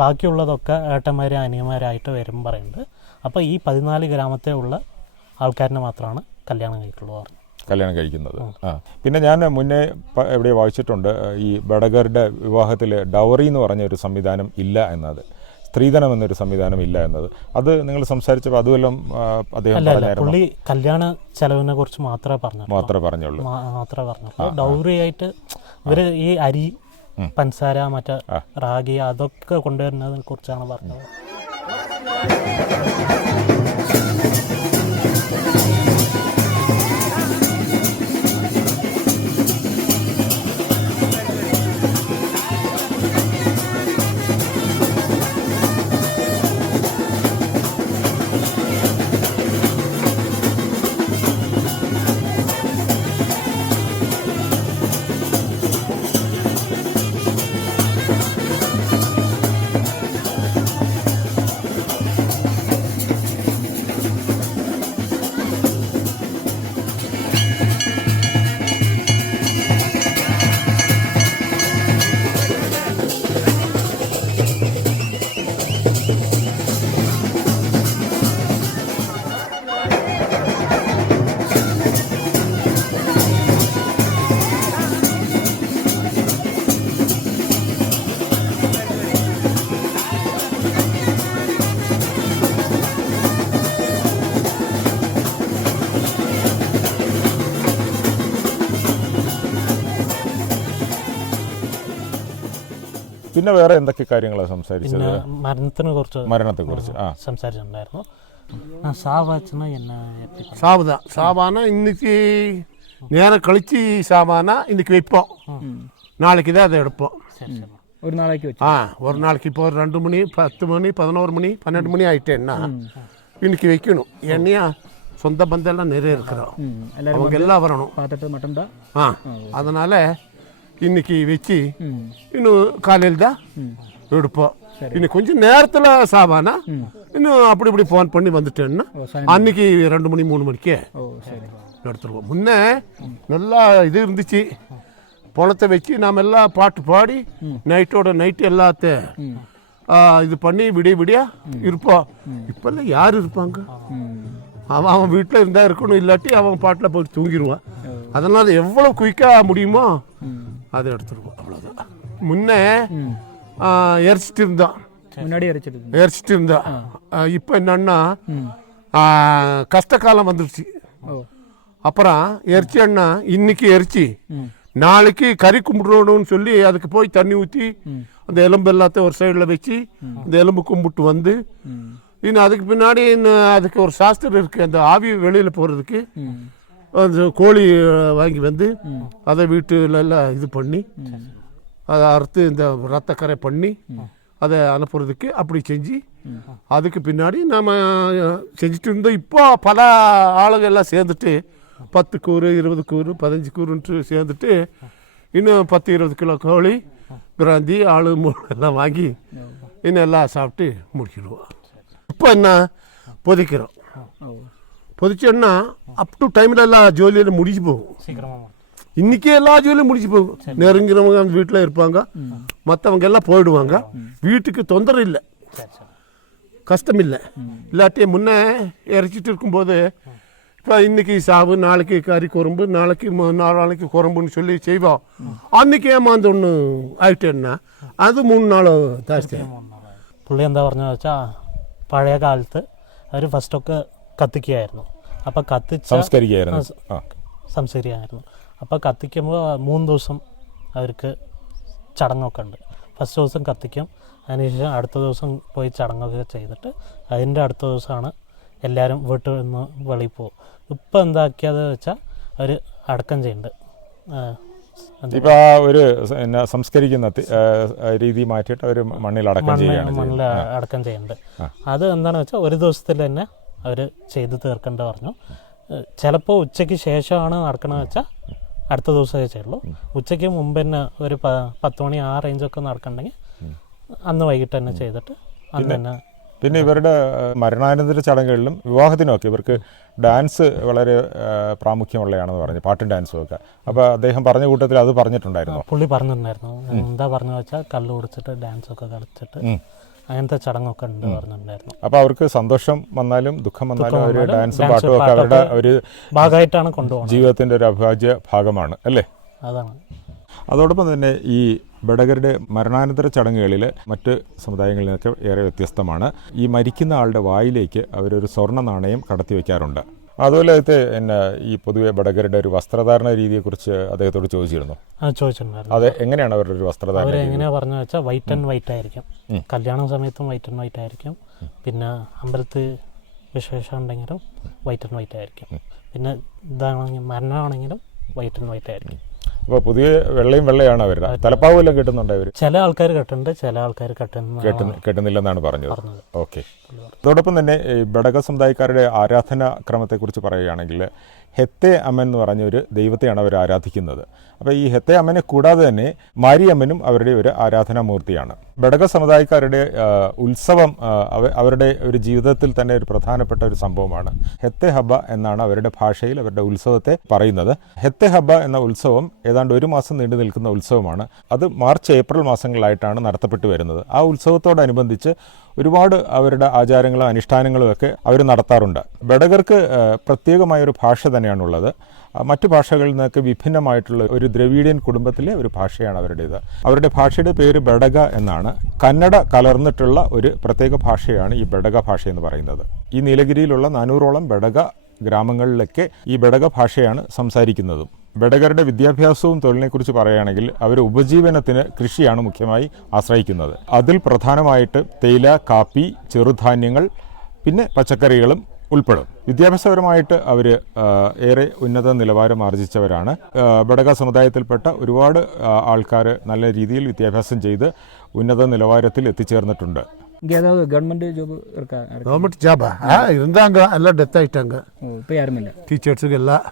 ബാക്കിയുള്ളതൊക്കെ ഏട്ടന്മാരും അനിയന്മാരായിട്ട് വരും പറയുന്നുണ്ട്. അപ്പോൾ ഈ 14 ഗ്രാമത്തെ ഉള്ള ആൾക്കാരിനെ മാത്രമാണ് കല്യാണം കഴിക്കുന്നത്. പിന്നെ ഞാൻ മുന്നേ എവിടെ വായിച്ചിട്ടുണ്ട്, ഈ ബഡഗറുടെ വിവാഹത്തിൽ ഡൗറി എന്ന് പറഞ്ഞ ഒരു സംവിധാനം ഇല്ല എന്നത്, സ്ത്രീധനം എന്നൊരു സംവിധാനം ഇല്ല എന്നത്. അത് നിങ്ങൾ സംസാരിച്ചപ്പോൾ അതുമെല്ലാം അദ്ദേഹം പുള്ളി കല്യാണ ചെലവിനെ കുറിച്ച് മാത്രമേ പറഞ്ഞുള്ളൂ. ഡൗറി ആയിട്ട് ഇവര് ഈ അരി, പഞ്ചസാര, മറ്റേ റാഗി അതൊക്കെ കൊണ്ടുവരുന്നതിനെ കുറിച്ചാണ് പറഞ്ഞത്. പിന്നെ വേറെ എന്തൊക്കെ കാര്യങ്ങളാണ് സംസാരിച്ചത്? മരണത്തെക്കുറിച്ച് സംസാരിച്ചിട്ടുണ്ടായിരുന്നു. சாபானா இன்னைக்கு நேரம் கழிச்சு சாபானா இன்னைக்கு வைப்போம், நாளைக்கு தான் அதை எடுப்போம். ஒரு நாளைக்கு ஒரு நாளைக்கு இப்போ ஒரு 2 மணி, 10 மணி, 11 மணி, 12 மணி ஆயிட்டேன்னா இன்னைக்கு வைக்கணும். ஏன்னா சொந்த பந்தெல்லாம் நிறைய இருக்கிறோம், அவங்க எல்லாம் வரணும், பார்த்துட்டு மட்டும்தான். அதனால இன்னைக்கு வச்சு இன்னும் காலையில் தான் எடுப்போம். இன்னைக்கு கொஞ்சம் நேரத்தில் சாபானா இன்னும் அப்படி இப்படி ஃபோன் பண்ணி வந்துட்டேன்னா அன்னைக்கு 2 மணி 3 மணிக்கு எடுத்துருவோம். முன்னே நல்லா இது இருந்துச்சு, பணத்தை வச்சு நாம் எல்லாம் பாட்டு பாடி நைட்டோட நைட்டு எல்லாத்தையும் இது பண்ணி விடியா இருப்போம். இப்பெல்லாம் யார் இருப்பாங்க? அவன் வீட்டில் இருந்தால் இருக்கணும், இல்லாட்டி அவன் பாட்டில் போய் தூங்கிடுவான். அதனால் எவ்வளோ குயிக்காக முடியுமோ அதை எடுத்துருவோம், அவ்வளோதான். முன்னே எரிச்சிட்டு இருந்தோம், எரிச்சிட்டு இருந்தோம். இப்போ என்னன்னா கஷ்ட காலம் வந்துடுச்சு. அப்புறம் எரிச்சேன்னா இன்னைக்கு எரிச்சு நாளைக்கு கறி கும்பிடணும்னு சொல்லி அதுக்கு போய் தண்ணி ஊற்றி அந்த எலும்பு எல்லாத்தையும் ஒரு சைடில் வச்சு அந்த எலும்பு கும்பிட்டு வந்து இன்னும் அதுக்கு பின்னாடி அதுக்கு ஒரு சாஸ்திரம் இருக்குது. அந்த ஆவி வெளியில் போகிறதுக்கு அந்த கோழி வாங்கி வந்து அதை வீட்டுலெல்லாம் இது பண்ணி அதை அறுத்து இந்த ரத்தக்கரை பண்ணி அதை அனுப்புறதுக்கு அப்படி செஞ்சு அதுக்கு பின்னாடி நம்ம செஞ்சுட்டு இருந்தோம். இப்போ பல ஆளுங்க எல்லாம் சேர்ந்துட்டு 10 கூறு, 20 கூறு, 15 கூறுன்ட்டு சேர்ந்துட்டு இன்னும் 10-20 கிலோ கோழி, பிராந்தி, ஆளு எல்லாம் வாங்கி இன்னும் எல்லாம் சாப்பிட்டு முடிக்கிடுவோம். இப்போ என்ன பொதிக்கிறோம், பொதிச்சோன்னா அப் டு டைமில் எல்லாம் ஜோலியில் முடிச்சு போகும். இன்றைக்கே எல்லா ஜோலியும் முடிச்சு போகும். நெருங்கிறவங்க அந்த வீட்டில் இருப்பாங்க, மற்றவங்க எல்லாம் போயிடுவாங்க. வீட்டுக்கு தொந்தரவு இல்லை, கஷ்டம் இல்லை. இல்லாட்டி முன்னே இறைச்சிட்டு இருக்கும்போது இப்போ இன்றைக்கி சாவு, நாளைக்கு கறி குழம்பு, நாளைக்கு 4 நாளைக்கு குழம்புன்னு சொல்லி செய்வோம். அன்றைக்கி ஏமாந்து ஒன்று ആയിട്ടെന്നാ അത് 3 നാൾ താഴ്ചയാണ്. പുള്ളി എന്താ പറഞ്ഞു വെച്ചാൽ പഴയ കാലത്ത് അവർ ഫസ്റ്റൊക്കെ കത്തിക്കുകയായിരുന്നു. അപ്പോൾ സംസ്കരിക്കുകയായിരുന്നു. അപ്പോൾ കത്തിക്കുമ്പോൾ 3 ദിവസം അവർക്ക് ചടങ്ങൊക്കെ ഉണ്ട്. ഫസ്റ്റ് ദിവസം കത്തിക്കും, അതിനുശേഷം അടുത്ത ദിവസം പോയി ചടങ്ങൊക്കെ ചെയ്തിട്ട് അതിൻ്റെ അടുത്ത ദിവസമാണ് എല്ലാവരും വീട്ടിൽ നിന്ന് വെളിയിൽ പോകും. ഇപ്പം എന്താക്കിയത് വെച്ചാൽ അവർ അടക്കം ചെയ്യുന്നുണ്ട്. ഇപ്പൊ ആ ഒരു സംസ്കരിക്കുന്ന രീതി മാറ്റിയിട്ട് അവർ മണ്ണിൽ അടക്കം ചെയ്യുകയാണ് മണ്ണിൽ അടക്കം ചെയ്യുന്നുണ്ട്. അത് എന്താണെന്ന് വെച്ചാൽ ഒരു ദിവസത്തിൽ തന്നെ അവർ ചെയ്ത് തീർക്കേണ്ട പറഞ്ഞു. ചിലപ്പോൾ ഉച്ചയ്ക്ക് ശേഷമാണ് നടക്കണമെന്ന് വെച്ചാൽ അടുത്ത ദിവസമേ ചെയ്യുള്ളൂ. ഉച്ചയ്ക്ക് മുമ്പ് തന്നെ ഒരു 10 മണി ആ റേഞ്ചൊക്കെ നടക്കണമെങ്കിൽ അന്ന് വൈകിട്ട് തന്നെ ചെയ്തിട്ട് അന്ന് തന്നെ. പിന്നെ ഇവരുടെ മരണാനന്തര ചടങ്ങുകളിലും വിവാഹത്തിനുമൊക്കെ ഇവർക്ക് ഡാൻസ് വളരെ പ്രാമുഖ്യമുള്ളതാണെന്ന് പറഞ്ഞു, പാട്ടും ഡാൻസും ഒക്കെ. അപ്പോൾ അദ്ദേഹം പറഞ്ഞ കൂട്ടത്തിൽ അത് പറഞ്ഞിട്ടുണ്ടായിരുന്നു. പുള്ളി പറഞ്ഞിട്ടുണ്ടായിരുന്നു. എന്താ പറഞ്ഞു വെച്ചാൽ കല്ല് കുടിച്ചിട്ട് ഡാൻസൊക്കെ കളിച്ചിട്ട് അങ്ങനത്തെ ചടങ്ങൊക്കെ ഉണ്ട് പറഞ്ഞിട്ടുണ്ടായിരുന്നു. അപ്പോൾ അവർക്ക് സന്തോഷം വന്നാലും ദുഃഖം വന്നാലും അവർ ഡാൻസും പാട്ടും ഒക്കെ അവരുടെ ഒരു ഭാഗമായിട്ടാണ് കൊണ്ടുപോകുന്നത്. ജീവിതത്തിൻ്റെ ഒരു അവിഭാജ്യ ഭാഗമാണ് അല്ലേ? അതാണ്. അതോടൊപ്പം തന്നെ ഈ ബഡഗരുടെ മരണാനന്തര ചടങ്ങുകളിൽ മറ്റ് സമുദായങ്ങളിൽ നിന്നൊക്കെ ഏറെ വ്യത്യസ്തമാണ്. ഈ മരിക്കുന്ന ആളുടെ വായിലേക്ക് അവരൊരു സ്വർണ്ണ നാണയം കടത്തി വയ്ക്കാറുണ്ട്. അതുപോലെ പിന്നെ ഈ പൊതുവെ ബഡഗരുടെ ഒരു വസ്ത്രധാരണ രീതിയെക്കുറിച്ച് അദ്ദേഹത്തോട് ചോദിച്ചിരുന്നു. ചോദിച്ചിട്ടുണ്ടായിരുന്നു. അത് എങ്ങനെയാണ് അവരുടെ ഒരു വസ്ത്രധാരണ? അവരെങ്ങനെയാ പറഞ്ഞു വെച്ചാൽ വൈറ്റ് ആൻഡ് വൈറ്റ് ആയിരിക്കും. കല്യാണ സമയത്തും വൈറ്റ് ആൻഡ് വൈറ്റ് ആയിരിക്കും. പിന്നെ അമ്പലത്തിൽ വിശേഷം ഉണ്ടെങ്കിലും വൈറ്റ് ആൻഡ് വൈറ്റ് ആയിരിക്കും. പിന്നെ ഇതാണെങ്കിൽ മരണമാണെങ്കിലും വൈറ്റ് ആൻഡ് വൈറ്റ് ആയിരിക്കും. അപ്പോൾ പുതിയ വെള്ളയാണ് അവരുടെ. തലപ്പാവ് വല്ലതും കിട്ടുന്നുണ്ട് അവർ? ചില ആൾക്കാർ കെട്ടുന്നുണ്ട്, ചില ആൾക്കാർ കെട്ടുന്നില്ലെന്നാണ് പറഞ്ഞത്. ഓക്കെ. അതോടൊപ്പം തന്നെ ഈ ബഡഗ സമുദായക്കാരുടെ ആരാധനാ ക്രമത്തെക്കുറിച്ച് പറയുകയാണെങ്കിൽ ഹെത്തെ അമ്മൻ എന്ന് പറഞ്ഞ ഒരു ദൈവത്തെയാണ് അവർ ആരാധിക്കുന്നത്. അപ്പോൾ ഈ ഹെത്തെ അമ്മനെ കൂടാതെ തന്നെ മാരിയമ്മനും അവരുടെ ഒരു ആരാധനാമൂർത്തിയാണ്. ബഡഗ സമുദായക്കാരുടെ ഉത്സവം അവരുടെ ഒരു ജീവിതത്തിൽ തന്നെ ഒരു പ്രധാനപ്പെട്ട ഒരു സംഭവമാണ്. ഹെത്തെ ഹബ്ബ എന്നാണ് അവരുടെ ഭാഷയിൽ അവരുടെ ഉത്സവത്തെ പറയുന്നത്. ഹെത്തെ ഹബ്ബ എന്ന ഉത്സവം ഏതാണ്ട് 1 മാസം നീണ്ടു നിൽക്കുന്ന ഉത്സവമാണ്. അത് മാർച്ച് ഏപ്രിൽ മാസങ്ങളിലായിട്ടാണ് നടത്തപ്പെട്ടു വരുന്നത്. ആ ഉത്സവത്തോടനുബന്ധിച്ച് ഒരുപാട് അവരുടെ ആചാരങ്ങളും അനുഷ്ഠാനങ്ങളും ഒക്കെ അവർ നടത്താറുണ്ട്. ബഡഗർക്ക് പ്രത്യേകമായൊരു ഭാഷ തന്നെയാണുള്ളത്. മറ്റു ഭാഷകളിൽ നിന്നൊക്കെ വിഭിന്നമായിട്ടുള്ള ഒരു ദ്രവീഡിയൻ കുടുംബത്തിലെ ഒരു ഭാഷയാണ് അവരുടേത്. അവരുടെ ഭാഷയുടെ പേര് ബഡഗ എന്നാണ്. കന്നഡ കലർന്നിട്ടുള്ള ഒരു പ്രത്യേക ഭാഷയാണ് ഈ ബഡഗ ഭാഷ എന്ന് പറയുന്നത്. ഈ നീലഗിരിയിലുള്ള 400ഓളം ബഡഗ ഗ്രാമങ്ങളിലൊക്കെ ഈ ബഡഗ ഭാഷയാണ് സംസാരിക്കുന്നതും. ബഡഗരുടെ വിദ്യാഭ്യാസവും തൊഴിലിനെക്കുറിച്ച് പറയുകയാണെങ്കിൽ അവർ ഉപജീവനത്തിന് കൃഷിയാണ് മുഖ്യമായി ആശ്രയിക്കുന്നത്. അതിൽ പ്രധാനമായിട്ട് തേയില, കാപ്പി, ചെറുധാന്യങ്ങൾ, പിന്നെ പച്ചക്കറികളും ഉൾപ്പെടും. വിദ്യാഭ്യാസപരമായിട്ട് അവർ ഏറെ ഉന്നത നിലവാരം ആർജിച്ചവരാണ്. ബഡഗ സമുദായത്തിൽപ്പെട്ട ഒരുപാട് ആൾക്കാർ നല്ല രീതിയിൽ വിദ്യാഭ്യാസം ചെയ്ത് ഉന്നത நிலவாரத்தில் எத்திச்சேர்ந்துട്ടുണ്ട്. ஏதாவது கவர்மெண்ட் ஜாப் இருக்கா? கவர்மெண்ட் ஜாபா இருந்தாங்க, எல்லாம் டெத் ஆயிட்டாங்க. இப்போ யாரும் இல்லை. டீச்சர்ஸுக்கு எல்லாம்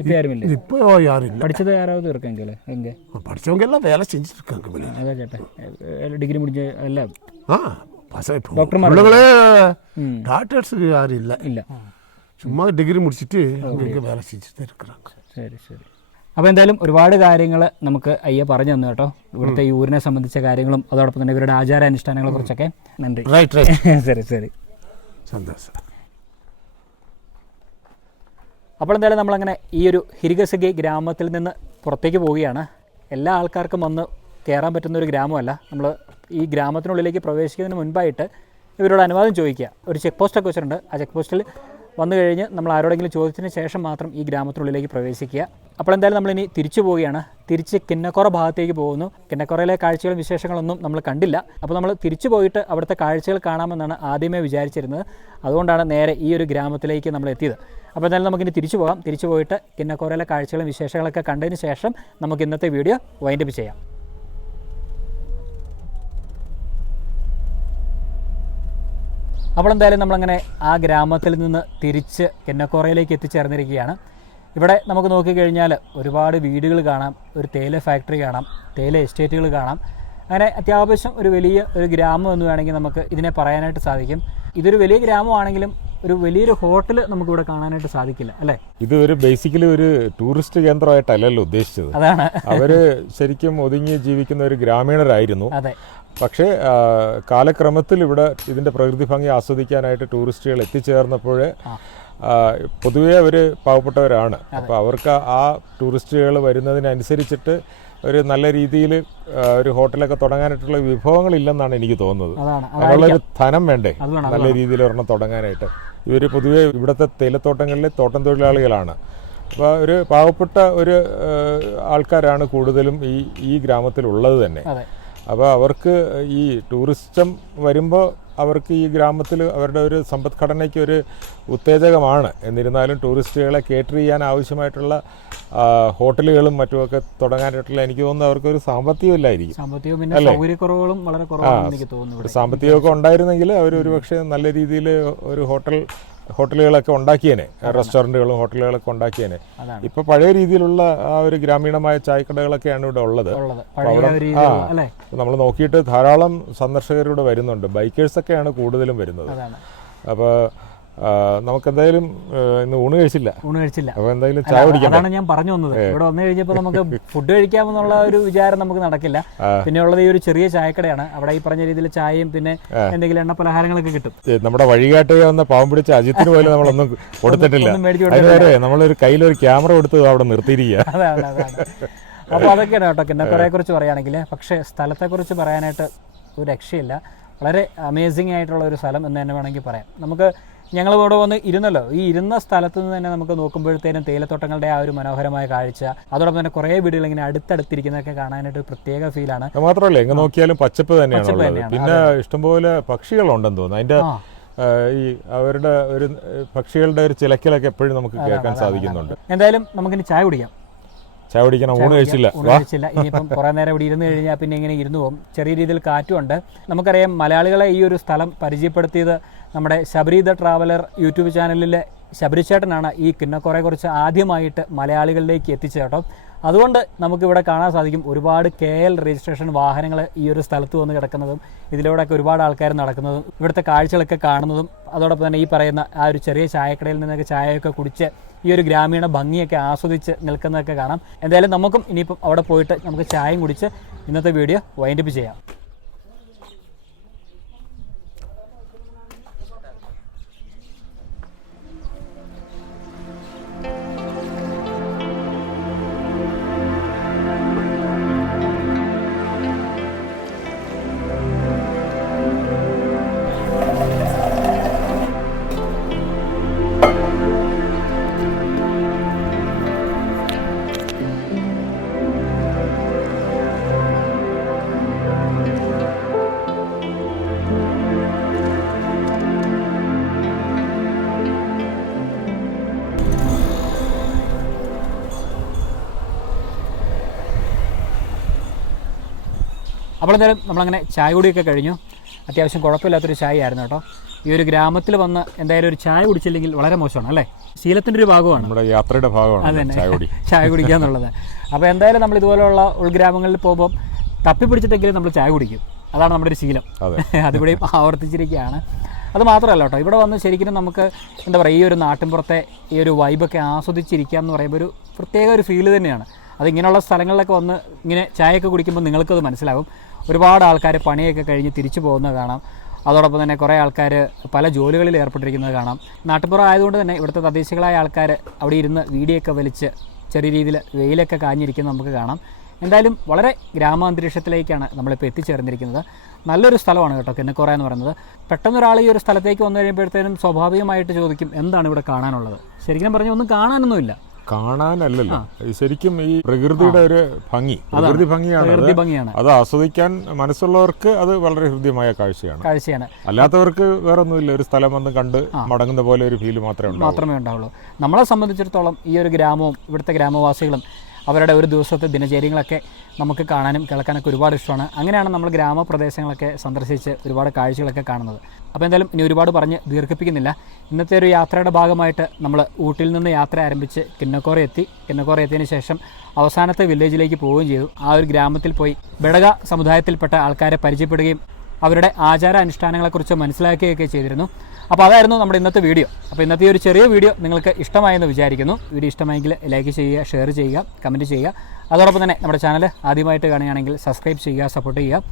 இப்போ யாரும் இல்லை. இப்போ யாரும் இல்லை. படித்தது யாராவது இருக்காங்களே? எங்கே படித்தவங்க எல்லாம் வேலை செஞ்சுட்டு இருக்காங்க வெளியே. அதான் சேட்டா டிகிரி முடிஞ்ச எல்லாம் பிள்ளைகளே டாக்டர்ஸுக்கு யாரும் இல்லை. இல்லை, ചുമ്മാ ഡിഗ്രി മുടിച്ചിട്ട് വേല ചെയ്തിട്ട് இருக்கிறாங்க. ശരി ശരി. അപ്പോൾ എന്തായാലും ഒരുപാട് കാര്യങ്ങൾ നമുക്ക് അയ്യ പറഞ്ഞു തന്നു കേട്ടോ. ഇവിടുത്തെ ഈ ഊരിനെ സംബന്ധിച്ച കാര്യങ്ങളും അതോടൊപ്പം തന്നെ ഇവരുടെ ആചാരാനുഷ്ഠാനങ്ങളെ കുറിച്ചൊക്കെ. നന്ദി. ശരി ശരി, സന്തോഷം. അപ്പോൾ എന്തായാലും നമ്മളങ്ങനെ ഈ ഒരു ഹിരിഗസഗി ഗ്രാമത്തിൽ നിന്ന് പുറത്തേക്ക് പോവുകയാണ്. എല്ലാ ആൾക്കാർക്കും വന്ന് കയറാൻ പറ്റുന്ന ഒരു ഗ്രാമമല്ല. നമ്മൾ ഈ ഗ്രാമത്തിനുള്ളിലേക്ക് പ്രവേശിക്കുന്നതിന് മുൻപായിട്ട് ഇവരോട് അനുവാദം ചോദിക്കുക. ഒരു ചെക്ക് പോസ്റ്റൊക്കെ വെച്ചിട്ടുണ്ട്. ആ ചെക്ക് പോസ്റ്റിൽ വന്നു കഴിഞ്ഞ് നമ്മൾ ആരോടെങ്കിലും ചോദിച്ചതിന് ശേഷം മാത്രം ഈ ഗ്രാമത്തിനുള്ളിലേക്ക് പ്രവേശിക്കുക. അപ്പോൾ എന്തായാലും നമ്മളിനി തിരിച്ചു പോവുകയാണ്. തിരിച്ച് കിന്നക്കോറ ഭാഗത്തേക്ക് പോകുന്നു. കിന്നക്കോറയിലെ കാഴ്ചകളും വിശേഷങ്ങളൊന്നും നമ്മൾ കണ്ടില്ല. അപ്പോൾ നമ്മൾ തിരിച്ചു പോയിട്ട് അവിടുത്തെ കാഴ്ചകൾ കാണാമെന്നാണ് ആദ്യമേ വിചാരിച്ചിരുന്നത്. അതുകൊണ്ടാണ് നേരെ ഈ ഒരു ഗ്രാമത്തിലേക്ക് നമ്മൾ എത്തിയത്. അപ്പോൾ എന്തായാലും നമുക്കിനി തിരിച്ചു പോകാം. തിരിച്ചു പോയിട്ട് കിന്നക്കോറയിലെ കാഴ്ചകളും വിശേഷങ്ങളൊക്കെ കണ്ടതിന് ശേഷം നമുക്ക് ഇന്നത്തെ വീഡിയോ വൈൻഡപ്പ് ചെയ്യാം. അപ്പോൾ എന്തായാലും നമ്മളങ്ങനെ ആ ഗ്രാമത്തിൽ നിന്ന് തിരിച്ച് കിന്നക്കോറയിലേക്ക് എത്തിച്ചേർന്നിരിക്കുകയാണ്. ഇവിടെ നമുക്ക് നോക്കിക്കഴിഞ്ഞാൽ ഒരുപാട് വീടുകൾ കാണാം, ഒരു തേയില ഫാക്ടറി കാണാം, തേയില എസ്റ്റേറ്റുകൾ കാണാം. അങ്ങനെ അത്യാവശ്യം ഒരു വലിയ ഒരു ഗ്രാമം എന്ന് വേണമെങ്കിൽ നമുക്ക് ഇതിനെ പറയാനായിട്ട് സാധിക്കും. ഇതൊരു വലിയ ഗ്രാമമാണെങ്കിലും ഒരു വലിയൊരു ഹോട്ടൽ നമുക്കിവിടെ കാണാനായിട്ട് സാധിക്കില്ല, അല്ലേ? ഇത് ഒരു ബേസിക്കലി ഒരു ടൂറിസ്റ്റ് കേന്ദ്രമായിട്ടല്ലല്ലോ ഉദ്ദേശിച്ചത്. അതാണ്. അവര് ശരിക്കും ഒതുങ്ങി ജീവിക്കുന്ന ഒരു ഗ്രാമീണരായിരുന്നു. അതെ. പക്ഷേ കാലക്രമത്തിൽ ഇവിടെ ഇതിൻ്റെ പ്രകൃതി ഭംഗി ആസ്വദിക്കാനായിട്ട് ടൂറിസ്റ്റുകൾ എത്തിച്ചേർന്നപ്പോൾ പൊതുവേ അവർ പാവപ്പെട്ടവരാണ്. അപ്പോൾ അവർക്ക് ആ ടൂറിസ്റ്റുകൾ വരുന്നതിനനുസരിച്ചിട്ട് ഒരു നല്ല രീതിയിൽ ഒരു ഹോട്ടലൊക്കെ തുടങ്ങാനായിട്ടുള്ള വിഭവങ്ങളില്ലെന്നാണ് എനിക്ക് തോന്നുന്നത്. അതിനുള്ളൊരു ധനം വേണ്ടേ നല്ല രീതിയിൽ ഒരെണ്ണം തുടങ്ങാനായിട്ട്. ഇവർ പൊതുവേ ഇവിടുത്തെ തേയിലത്തോട്ടങ്ങളിലെ തോട്ടം തൊഴിലാളികളാണ്. അപ്പോൾ ഒരു പാവപ്പെട്ട ഒരു ആൾക്കാരാണ് കൂടുതലും ഈ ഗ്രാമത്തിലുള്ളത് തന്നെ. അപ്പോൾ അവർക്ക് ഈ ടൂറിസം വരുമ്പോൾ അവർക്ക് ഈ ഗ്രാമത്തിൽ അവരുടെ ഒരു സമ്പദ്ഘടനയ്ക്ക് ഒരു ഉത്തേജകമാണ്. എന്നിരുന്നാലും ടൂറിസ്റ്റുകളെ കേറ്റർ ചെയ്യാൻ ആവശ്യമായിട്ടുള്ള ഹോട്ടലുകളും മറ്റുമൊക്കെ തുടങ്ങാനായിട്ടുള്ള എനിക്ക് തോന്നുന്നു അവർക്കൊരു സാമ്പത്തികമില്ലായിരിക്കും. സാമ്പത്തികമൊക്കെ ഉണ്ടായിരുന്നെങ്കിൽ അവർ ഒരുപക്ഷെ നല്ല രീതിയിൽ ഒരു ഹോട്ടലുകളൊക്കെ ഉണ്ടാക്കിയേനെ, റെസ്റ്റോറൻറ്റുകളും ഹോട്ടലുകളൊക്കെ ഉണ്ടാക്കിയേനെ. ഇപ്പൊ പഴയ രീതിയിലുള്ള ആ ഒരു ഗ്രാമീണമായ ചായക്കടകളൊക്കെയാണ് ഇവിടെ ഉള്ളത്. നമ്മൾ നോക്കിയിട്ട് ധാരാളം സന്ദർശകരിവിടെ വരുന്നുണ്ട്. ബൈക്കേഴ്സൊക്കെയാണ് കൂടുതലും വരുന്നത്. അപ്പോൾ നമുക്ക് എന്തായാലും ഇന്ന് ഊണ് കഴിച്ചില്ല. അപ്പോൾ എന്തായാലും ചായ കുടിക്കാം. അതാണ് ഞാൻ പറഞ്ഞു വന്നത്. ഇവിടെ വന്നു കഴിഞ്ഞപ്പോൾ നമുക്ക് ഫുഡ് കഴിക്കാമെന്നുള്ള ഒരു വിചാരം നമുക്ക് നടക്കില്ല. പിന്നെ ഉള്ളത് ഈ ഒരു ചെറിയ ചായക്കടയാണ്. അവിടെ ഈ പറഞ്ഞ രീതിയിൽ ചായയും പിന്നെ എന്തെങ്കിലും എണ്ണ പലഹാരങ്ങളൊക്കെ കിട്ടും. നമ്മുടെ വഴികാട്ടിയെ വന്ന പാവം പിടിച്ച അജിത്തിന് പോലും നമ്മളൊന്നും കൊടുത്തിട്ടില്ല. അതുവരെ നമ്മളൊരു കയ്യിലൊരു ക്യാമറ കൊടുത്ത് അവിടെ നിർത്തിയിരിക്കുക. അതാണ്. അപ്പോൾ അതൊക്കെയാണ് കേട്ടോ കിന്നക്കോറയെ കുറിച്ച് പറയുകയാണെങ്കിൽ. പക്ഷേ സ്ഥലത്തെക്കുറിച്ച് പറയാനായിട്ട് ഒരു രക്ഷയില്ല. വളരെ അമേസിംഗ് ആയിട്ടുള്ള ഒരു സ്ഥലം എന്ന് തന്നെ വേണമെങ്കിൽ പറയാം. നമുക്ക് ഞങ്ങൾ ഇവിടെ വന്ന് ഇരുന്നല്ലോ, ഈ ഇരുന്ന സ്ഥലത്ത് നിന്ന് തന്നെ നമുക്ക് നോക്കുമ്പോഴത്തേനും തേയിലത്തോട്ടങ്ങളുടെ ആ ഒരു മനോഹരമായ കാഴ്ച, അതോടൊപ്പം തന്നെ കുറേ വീടുകൾ ഇങ്ങനെ അടുത്തടുത്തിരിക്കുന്നതൊക്കെ കാണാനായിട്ട് പ്രത്യേക ഫീലാണ്. മാത്രമല്ല എങ്ങനെ നോക്കിയാലും പച്ചപ്പ് തന്നെയാണ്. പിന്നെ ഇഷ്ടംപോലെ പക്ഷികളുണ്ടെന്ന് തോന്നുന്നു. അതിന്റെ ഈ അവരുടെ ഒരു പക്ഷികളുടെ ഒരു ചിലക്കലൊക്കെ എപ്പോഴും നമുക്ക് കേൾക്കാൻ സാധിക്കുന്നുണ്ട്. എന്തായാലും നമുക്കിനി ചായ കുടിക്കാം. ചായ കുടിക്കണം. ഊണ് കഴിച്ചില്ല. ഇനിയിപ്പം കുറേ നേരം ഇവിടെ ഇരുന്ന് കഴിഞ്ഞാൽ പിന്നെ ഇങ്ങനെ ഇരുന്ന് പോകും. ചെറിയ രീതിയിൽ കാറ്റുമുണ്ട്. നമുക്കറിയാം മലയാളികളെ ഈ ഒരു സ്ഥലം പരിചയപ്പെടുത്തിയത് നമ്മുടെ ശബരി ദ ട്രാവലർ യൂട്യൂബ് ചാനലിലെ ശബരിച്ചേട്ടനാണ് ഈ കിന്നക്കോറയെക്കുറിച്ച് ആദ്യമായിട്ട് മലയാളികളിലേക്ക് എത്തിച്ചത് കേട്ടോ. അതുകൊണ്ട് നമുക്കിവിടെ കാണാൻ സാധിക്കും ഒരുപാട് KL രജിസ്ട്രേഷൻ വാഹനങ്ങൾ ഈ ഒരു സ്ഥലത്ത് വന്ന് കിടക്കുന്നതും ഇതിലൂടെയൊക്കെ ഒരുപാട് ആൾക്കാർ നടക്കുന്നതും ഇവിടുത്തെ കാഴ്ചകളൊക്കെ കാണുന്നതും അതോടൊപ്പം തന്നെ ഈ പറയുന്ന ആ ഒരു ചെറിയ ചായക്കടയിൽ നിന്നൊക്കെ ചായയൊക്കെ കുടിച്ച് ഈ ഒരു ഗ്രാമീണ ഭംഗിയൊക്കെ ആസ്വദിച്ച് നിൽക്കുന്നതൊക്കെ കാണാം. എന്തായാലും നമുക്കും ഇനിയിപ്പം അവിടെ പോയിട്ട് നമുക്ക് ചായയും കുടിച്ച് ഇന്നത്തെ വീഡിയോ വൈൻഡപ്പ് ചെയ്യാം. അപ്പോൾ എന്തായാലും നമ്മളങ്ങനെ ചായ കുടിയൊക്കെ കഴിഞ്ഞു. അത്യാവശ്യം കുഴപ്പമില്ലാത്തൊരു ചായ ആയിരുന്നു കേട്ടോ. ഈ ഒരു ഗ്രാമത്തിൽ വന്ന് എന്തായാലും ഒരു ചായ കുടിച്ചില്ലെങ്കിൽ വളരെ മോശമാണ് അല്ലേ. ശീലത്തിൻ്റെ ഒരു ഭാഗമാണ്, നമ്മുടെ യാത്രയുടെ ഭാഗമാണ് ചായ കുടിക്കുക എന്നുള്ളത്. അപ്പോൾ എന്തായാലും നമ്മൾ ഇതുപോലെയുള്ള ഉൾഗ്രാമങ്ങളിൽ പോകുമ്പോൾ തപ്പിപ്പിടിച്ചിട്ടെങ്കിലും നമ്മൾ ചായ കുടിക്കും. അതാണ് നമ്മുടെ ഒരു ശീലം. അതിവിടെയും ആവർത്തിച്ചിരിക്കുകയാണ്. അത് മാത്രമല്ല കേട്ടോ, ഇവിടെ വന്ന് ശരിക്കും നമുക്ക് എന്താ പറയുക, ഈ ഒരു നാട്ടിൻപുറത്തെ ഈ ഒരു വൈബൊക്കെ ആസ്വദിച്ചിരിക്കുക എന്ന് പറയുമ്പോൾ ഒരു പ്രത്യേക ഒരു ഫീല് തന്നെയാണ്. അതിങ്ങനെയുള്ള സ്ഥലങ്ങളിലൊക്കെ വന്ന് ഇങ്ങനെ ചായയൊക്കെ കുടിക്കുമ്പോൾ നിങ്ങൾക്കത് മനസ്സിലാകും. ഒരുപാട് ആൾക്കാർ പണിയൊക്കെ കഴിഞ്ഞ് തിരിച്ചു പോകുന്നത് കാണാം. അതോടൊപ്പം തന്നെ കുറേ ആൾക്കാർ പല ജോലികളിൽ ഏർപ്പെട്ടിരിക്കുന്നത് കാണാം. നാട്ടുപുറം ആയതുകൊണ്ട് തന്നെ ഇവിടുത്തെ തദ്ദേശികളായ ആൾക്കാർ അവിടെ ഇരുന്ന് വീഡിയോയൊക്കെ വലിച്ച് ചെറിയ രീതിയിൽ വെയിലൊക്കെ കാഞ്ഞിരിക്കുന്നത് നമുക്ക് കാണാം. എന്തായാലും വളരെ ഗ്രാമാന്തരീക്ഷത്തിലേക്കാണ് നമ്മളിപ്പോൾ എത്തിച്ചേർന്നിരിക്കുന്നത്. നല്ലൊരു സ്ഥലമാണ് കേട്ടോ കിന്നക്കോറ എന്ന് പറയുന്നത്. പെട്ടെന്നൊരാൾ ഈ ഒരു സ്ഥലത്തേക്ക് വന്നു കഴിയുമ്പോഴത്തേനും സ്വാഭാവികമായിട്ട് ചോദിക്കും എന്താണ് ഇവിടെ കാണാനുള്ളത്. ശരിക്കും പറഞ്ഞാൽ ഒന്നും കാണാനൊന്നുമില്ല. കാണാനല്ലല്ലോ, ശരിക്കും ഈ പ്രകൃതിയുടെ ഒരു ഭംഗി, പ്രകൃതി ഭംഗിയാണ്. അത് ആസ്വദിക്കാൻ മനസ്സുള്ളവർക്ക് അത് വളരെ ഹൃദ്യമായ കാഴ്ചയാണ്. അല്ലാത്തവർക്ക് വേറെ ഒന്നുമില്ല, ഒരു സ്ഥലം വന്ന് കണ്ട് മടങ്ങുന്ന പോലെ ഒരു ഫീല് മാത്രമേ ഉണ്ടാവുള്ളൂ. നമ്മളെ സംബന്ധിച്ചിടത്തോളം ഈ ഒരു ഗ്രാമവും ഇവിടുത്തെ ഗ്രാമവാസികളും അവരുടെ ഒരു ദിവസത്തെ ദിനചര്യങ്ങളൊക്കെ നമുക്ക് കാണാനും കേൾക്കാനൊക്കെ ഒരുപാട് ഇഷ്ടമാണ്. അങ്ങനെയാണ് നമ്മൾ ഗ്രാമപ്രദേശങ്ങളൊക്കെ സന്ദർശിച്ച് ഒരുപാട് കാഴ്ചകളൊക്കെ കാണുന്നത്. അപ്പോൾ എന്തായാലും ഇനി ഒരുപാട് പറഞ്ഞ് ദീർഘിപ്പിക്കുന്നില്ല. ഇന്നത്തെ ഒരു യാത്രയുടെ ഭാഗമായിട്ട് നമ്മൾ ഊട്ടിയിൽ നിന്ന് യാത്ര ആരംഭിച്ച് കിന്നക്കോറ എത്തിയതിന് ശേഷം അവസാനത്തെ വില്ലേജിലേക്ക് പോവുകയും ചെയ്തു. ആ ഒരു ഗ്രാമത്തിൽ പോയി ബെടക സമുദായത്തിൽപ്പെട്ട ആൾക്കാരെ പരിചയപ്പെടുകയും അവരുടെ ആചാരാനുഷ്ഠാനങ്ങളെക്കുറിച്ച് മനസ്സിലാക്കുകയൊക്കെ ചെയ്തിരുന്നു. അപ്പോൾ അതായിരുന്നു നമ്മുടെ ഇന്നത്തെ വീഡിയോ. അപ്പോൾ ഇന്നത്തെ ഒരു ചെറിയ വീഡിയോ നിങ്ങൾക്ക് ഇഷ്ടമായെന്ന് വിചാരിക്കുന്നു. വീഡിയോ ഇഷ്ടമായെങ്കിൽ ലൈക്ക് ചെയ്യുക, ഷെയർ ചെയ്യുക, കമൻറ്റ് ചെയ്യുക. അതോടൊപ്പം തന്നെ നമ്മുടെ ചാനൽ ആദ്യമായിട്ട് കാണുകയാണെങ്കിൽ സബ്സ്ക്രൈബ് ചെയ്യുക, സപ്പോർട്ട് ചെയ്യുക.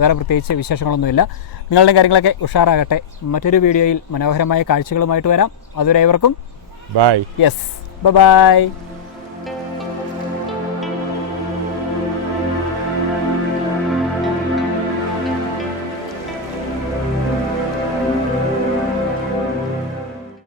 വേറെ പ്രത്യേകിച്ച് വിശേഷങ്ങളൊന്നുമില്ല. നിങ്ങളുടെ കാര്യങ്ങളൊക്കെ ഉഷാറാകട്ടെ. മറ്റൊരു വീഡിയോയിൽ മനോഹരമായ കാഴ്ചകളുമായിട്ട് വരാം. അതുവരെ ഏവർക്കും ബൈ. Yes, by.